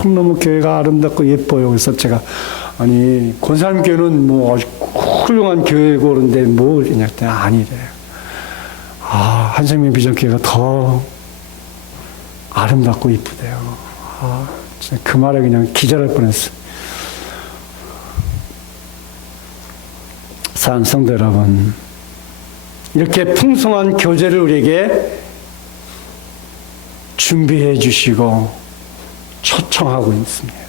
너무 교회가 아름답고 예뻐요. 그래서 제가 아니 권사님 교회는 뭐 아주 훌륭한 교회고 그런데 뭐 그냥 아니래요. 한생명 비전교회가 더 아름답고 이쁘대요. 그 말에 그냥 기절할 뻔했어. 사랑하는 성도 여러분, 이렇게 풍성한 교제를 우리에게 준비해 주시고 초청하고 있습니다.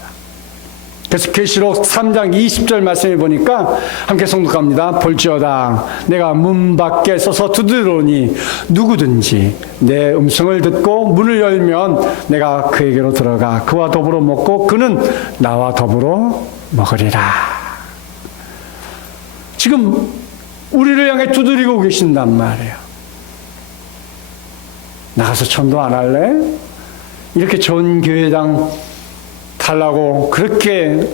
그래서 계시록 3장 20절 말씀해 보니까 함께 성독합니다. 볼지어다 내가 문 밖에 서서 두드리노니 누구든지 내 음성을 듣고 문을 열면 내가 그에게로 들어가 그와 더불어 먹고 그는 나와 더불어 먹으리라. 지금 우리를 향해 두드리고 계신단 말이에요. 나가서 전도 안 할래? 이렇게 좋은 교회당 달라고 그렇게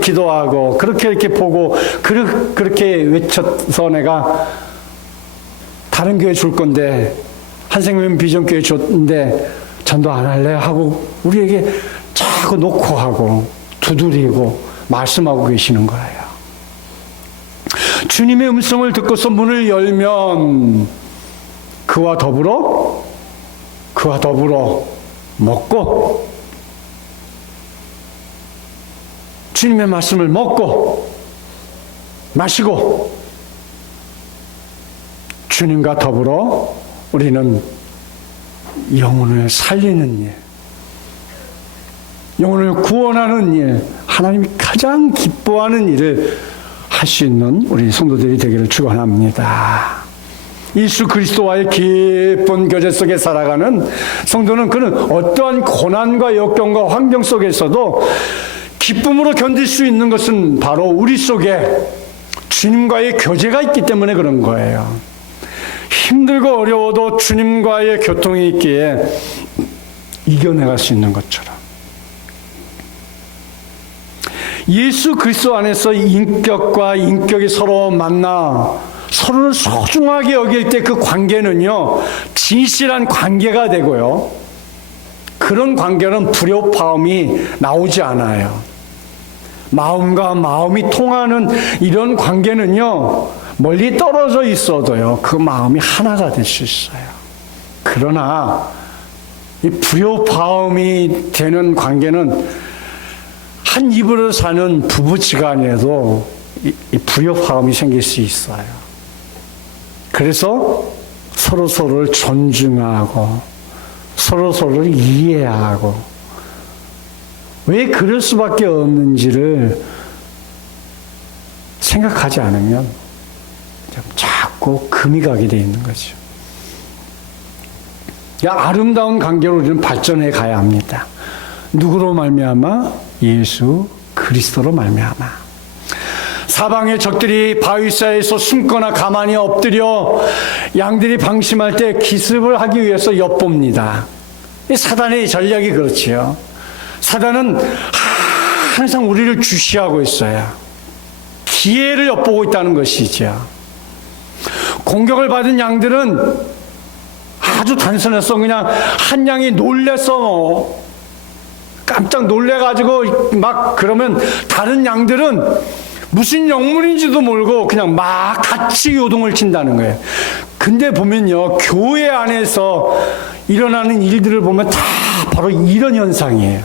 기도하고 그렇게 이렇게 보고 그렇게 외쳐서 내가 다른 교회 줄 건데 한생명 비전교회 줬는데 전도 안 할래? 하고 우리에게 자꾸 놓고 하고 두드리고 말씀하고 계시는 거예요. 주님의 음성을 듣고서 문을 열면 그와 더불어 먹고 주님의 말씀을 먹고 마시고 주님과 더불어 우리는 영혼을 살리는 일, 영혼을 구원하는 일, 하나님이 가장 기뻐하는 일을 할 수 있는 우리 성도들이 되기를 축원합니다. 예수 그리스도와의 깊은 교제 속에 살아가는 성도는 그는 어떠한 고난과 역경과 환경 속에서도 기쁨으로 견딜 수 있는 것은 바로 우리 속에 주님과의 교제가 있기 때문에 그런 거예요. 힘들고 어려워도 주님과의 교통이 있기에 이겨내갈 수 있는 것처럼. 예수 그리스도 안에서 인격과 인격이 서로 만나 서로를 소중하게 여길 때 그 관계는요, 진실한 관계가 되고요. 그런 관계는 불협화음이 나오지 않아요. 마음과 마음이 통하는 이런 관계는요, 멀리 떨어져 있어도요, 그 마음이 하나가 될 수 있어요. 그러나 이 불협화음이 되는 관계는 한 입으로 사는 부부지간에도 이 불협화음이 생길 수 있어요. 그래서 서로를 존중하고 서로를 이해하고 왜 그럴 수밖에 없는지를 생각하지 않으면 자꾸 금이 가게 돼 있는 거죠. 아름다운 관계로 우리는 발전해 가야 합니다. 누구로 말미암아? 예수 그리스도로 말미암아. 사방의 적들이 바위사이에서 숨거나 가만히 엎드려 양들이 방심할 때 기습을 하기 위해서 엿봅니다. 사단의 전략이 그렇지요. 사단은 항상 우리를 주시하고 있어요. 기회를 엿보고 있다는 것이죠. 공격을 받은 양들은 아주 단순해서 그냥 한 양이 놀래서 깜짝 놀래가지고 막 그러면 다른 양들은 무슨 영문인지도 모르고 그냥 막 같이 요동을 친다는 거예요. 근데 보면요, 교회 안에서 일어나는 일들을 보면 다 바로 이런 현상이에요.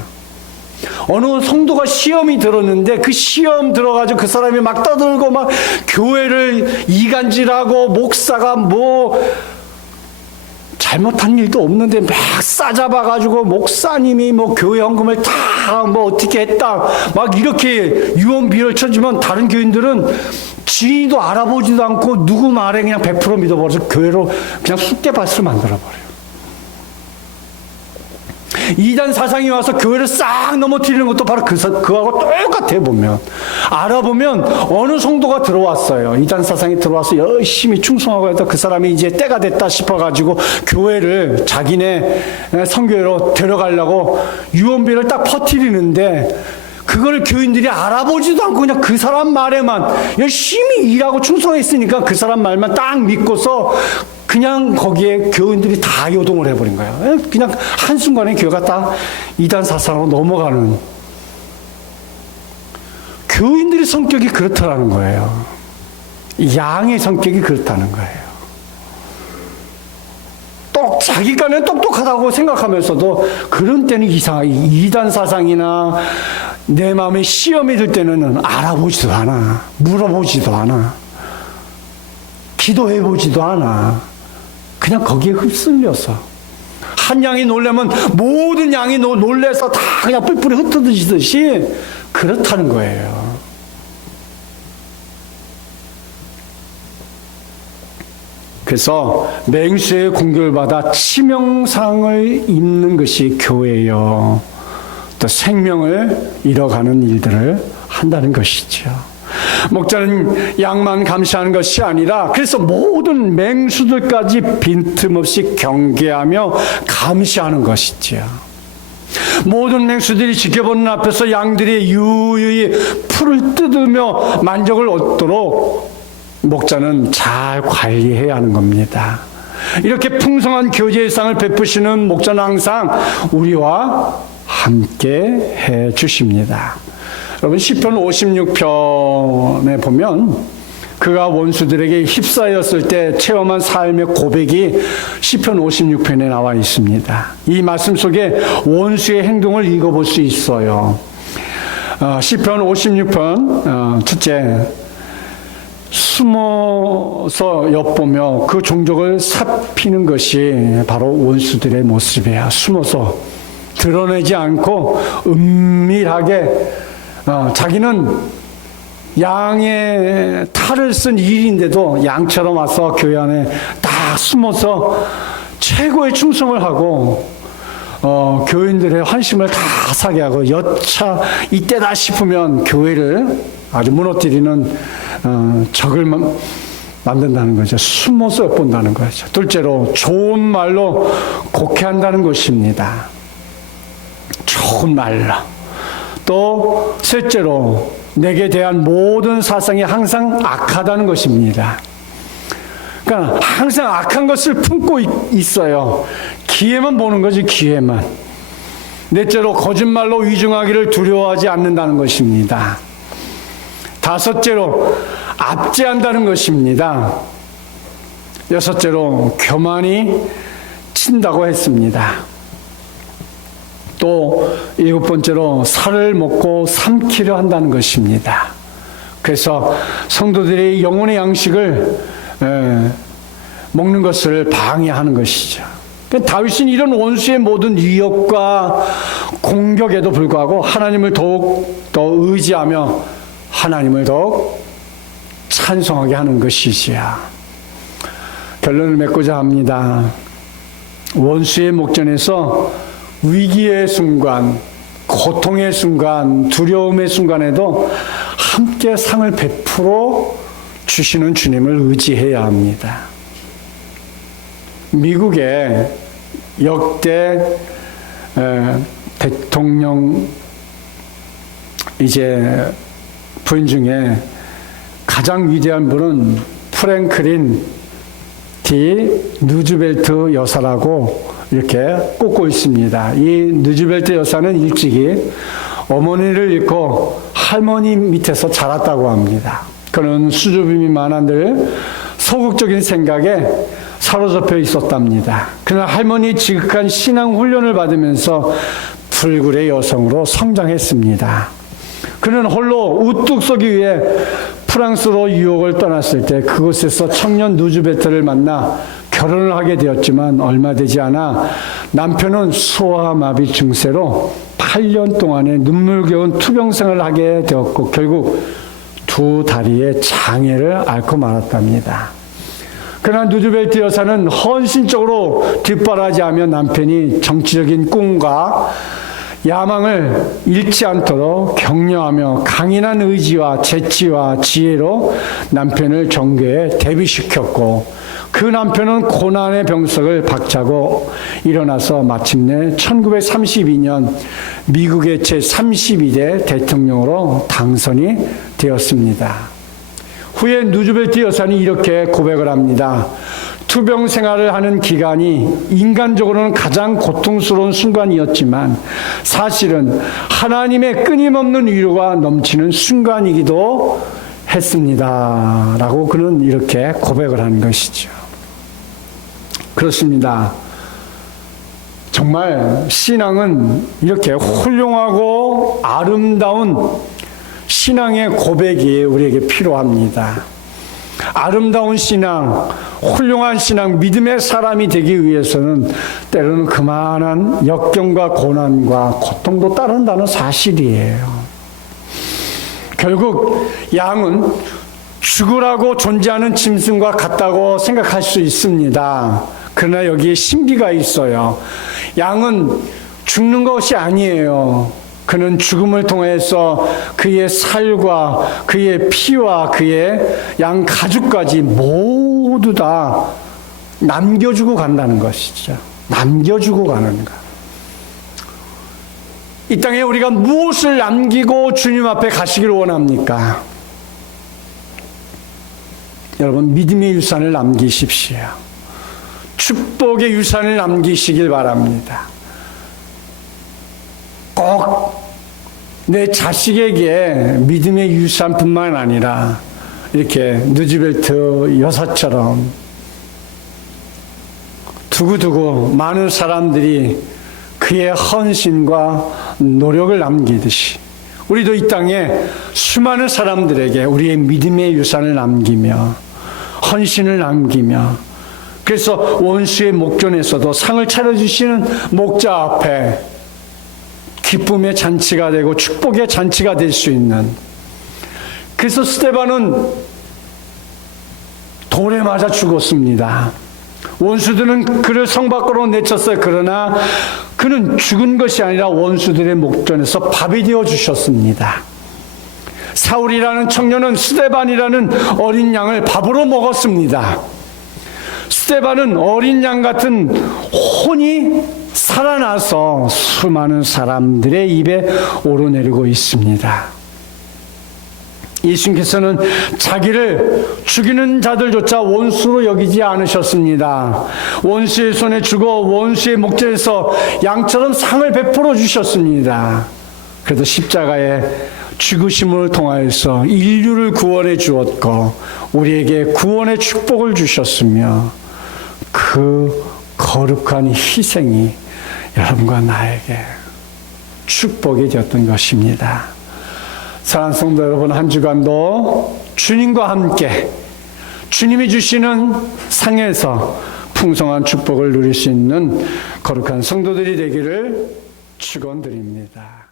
어느 성도가 시험이 들었는데 그 시험 들어가지고 그 사람이 막 떠들고 막 교회를 이간질하고 목사가 뭐 잘못한 일도 없는데 막 싸잡아가지고 목사님이 뭐 교회 헌금을 다 뭐 어떻게 했다 막 이렇게 유언비어를 쳐주면 다른 교인들은 지인도 알아보지도 않고 누구 말에 그냥 100% 믿어버려서 교회로 그냥 쑥대밭으로 만들어버려요. 이단 사상이 와서 교회를 싹 넘어뜨리는 것도 바로 그하고 똑같아. 보면 알아보면 어느 성도가 들어왔어요. 이단 사상이 들어와서 열심히 충성하고 해도 그 사람이 이제 때가 됐다 싶어가지고 교회를 자기네 선교회로 데려가려고 유언비를 딱 퍼뜨리는데 그걸 교인들이 알아보지도 않고 그냥 그 사람 말에만 열심히 일하고 충성했으니까 그 사람 말만 딱 믿고서 그냥 거기에 교인들이 다 요동을 해버린 거예요. 그냥 한순간에 교회가 딱 이단 사상으로 넘어가는, 교인들의 성격이 그렇다는 거예요. 양의 성격이 그렇다는 거예요. 자기가는 똑똑하다고 생각하면서도 그런 때는 이상하게 이단 사상이나 내 마음에 시험이 들 때는 알아보지도 않아, 물어보지도 않아, 기도해보지도 않아. 그냥 거기에 휩쓸려서 한 양이 놀라면 모든 양이 놀래서 다 그냥 뿔뿔이 흩어지듯이 그렇다는 거예요. 그래서 맹수의 공격을 받아 치명상을 입는 것이 교회요, 또 생명을 잃어가는 일들을 한다는 것이죠. 목자는 양만 감시하는 것이 아니라 그래서 모든 맹수들까지 빈틈없이 경계하며 감시하는 것이지요. 모든 맹수들이 지켜보는 앞에서 양들이 유유히 풀을 뜯으며 만족을 얻도록 목자는 잘 관리해야 하는 겁니다. 이렇게 풍성한 교제의 상을 베푸시는 목자는 항상 우리와 함께 해 주십니다. 여러분, 시편 56편에 보면 그가 원수들에게 휩싸였을 때 체험한 삶의 고백이 시편 56편에 나와 있습니다. 이 말씀 속에 원수의 행동을 읽어볼 수 있어요. 시편 56편 첫째, 숨어서 엿보며 그 종족을 살피는 것이 바로 원수들의 모습이에요. 숨어서 드러내지 않고 은밀하게 자기는 양의 탈을 쓴 일인데도 양처럼 와서 교회 안에 딱 숨어서 최고의 충성을 하고 교인들의 환심을 다 사게 하고 여차 이때다 싶으면 교회를 아주 무너뜨리는 적을 만든다는 거죠. 숨어서 엿본다는 거죠. 둘째로 좋은 말로 곡해한다는 것입니다. 좋은 말로. 또 셋째로 내게 대한 모든 사상이 항상 악하다는 것입니다. 그러니까 항상 악한 것을 품고 있어요. 기회만 보는 거지, 기회만. 넷째로 거짓말로 위증하기를 두려워하지 않는다는 것입니다. 다섯째로 압제한다는 것입니다. 여섯째로 교만이 친다고 했습니다. 또 일곱 번째로 살을 먹고 삼키려 한다는 것입니다. 그래서 성도들이 영혼의 양식을 먹는 것을 방해하는 것이죠. 다윗은 이런 원수의 모든 위협과 공격에도 불구하고 하나님을 더욱 더 의지하며 하나님을 더욱 찬송하게 하는 것이지요. 결론을 맺고자 합니다. 원수의 목전에서 위기의 순간, 고통의 순간, 두려움의 순간에도 함께 상을 베풀어 주시는 주님을 의지해야 합니다. 미국의 역대 대통령 부인 중에 가장 위대한 분은 프랭클린 D 누즈벨트 여사라고 이렇게 꼽고 있습니다. 이 누즈벨트 여사는 일찍이 어머니를 잃고 할머니 밑에서 자랐다고 합니다. 그는 수줍음이 많아 늘 소극적인 생각에 사로잡혀 있었답니다. 그러나 할머니 지극한 신앙 훈련을 받으면서 불굴의 여성으로 성장했습니다. 그는 홀로 우뚝 서기 위해 프랑스로 유학을 떠났을 때 그곳에서 청년 누즈베트를 만나 결혼을 하게 되었지만 얼마 되지 않아 남편은 소아마비 증세로 8년 동안의 눈물겨운 투병생활을 하게 되었고 결국 두 다리에 장애를 앓고 말았답니다. 그러나 누즈벨트 여사는 헌신적으로 뒷바라지하며 남편이 정치적인 꿈과 야망을 잃지 않도록 격려하며 강인한 의지와 재치와 지혜로 남편을 정교에 대비시켰고 그 남편은 고난의 병석을 박차고 일어나서 마침내 1932년 미국의 제32대 대통령으로 당선이 되었습니다. 후에 누즈벨트 여사는 이렇게 고백을 합니다. 투병 생활을 하는 기간이 인간적으로는 가장 고통스러운 순간이었지만 사실은 하나님의 끊임없는 위로가 넘치는 순간이기도 했습니다. 라고 그는 이렇게 고백을 하는 것이죠. 그렇습니다. 정말 신앙은 이렇게 훌륭하고 아름다운 신앙의 고백이 우리에게 필요합니다. 아름다운 신앙, 훌륭한 신앙, 믿음의 사람이 되기 위해서는 때로는 그만한 역경과 고난과 고통도 따른다는 사실이에요. 결국 양은 죽으라고 존재하는 짐승과 같다고 생각할 수 있습니다. 그러나 여기에 신비가 있어요. 양은 죽는 것이 아니에요. 그는 죽음을 통해서 그의 살과 그의 피와 그의 양 가죽까지 모두 다 남겨주고 간다는 것이죠. 남겨주고 가는 것. 이 땅에 우리가 무엇을 남기고 주님 앞에 가시기를 원합니까? 여러분, 믿음의 유산을 남기십시오. 축복의 유산을 남기시길 바랍니다. 꼭 내 자식에게 믿음의 유산뿐만 아니라 이렇게 누즈벨트 여사처럼 두고두고 많은 사람들이 그의 헌신과 노력을 남기듯이 우리도 이 땅에 수많은 사람들에게 우리의 믿음의 유산을 남기며 헌신을 남기며 그래서 원수의 목전에서도 상을 차려주시는 목자 앞에 기쁨의 잔치가 되고 축복의 잔치가 될 수 있는. 그래서 스데반은 돌에 맞아 죽었습니다. 원수들은 그를 성 밖으로 내쳤어요. 그러나 그는 죽은 것이 아니라 원수들의 목전에서 밥이 되어 주셨습니다. 사울이라는 청년은 스데반이라는 어린 양을 밥으로 먹었습니다. 스데반은 어린 양 같은 혼이 살아나서 수많은 사람들의 입에 오르내리고 있습니다. 예수님께서는 자기를 죽이는 자들조차 원수로 여기지 않으셨습니다. 원수의 손에 주고 원수의 목전에서 양처럼 상을 베풀어 주셨습니다. 그래도 십자가의 죽으심을 통하여서 인류를 구원해 주었고 우리에게 구원의 축복을 주셨으며 그 거룩한 희생이 여러분과 나에게 축복이 되었던 것입니다. 사랑하는 성도 여러분, 한 주간도 주님과 함께 주님이 주시는 상에서 풍성한 축복을 누릴 수 있는 거룩한 성도들이 되기를 축원드립니다.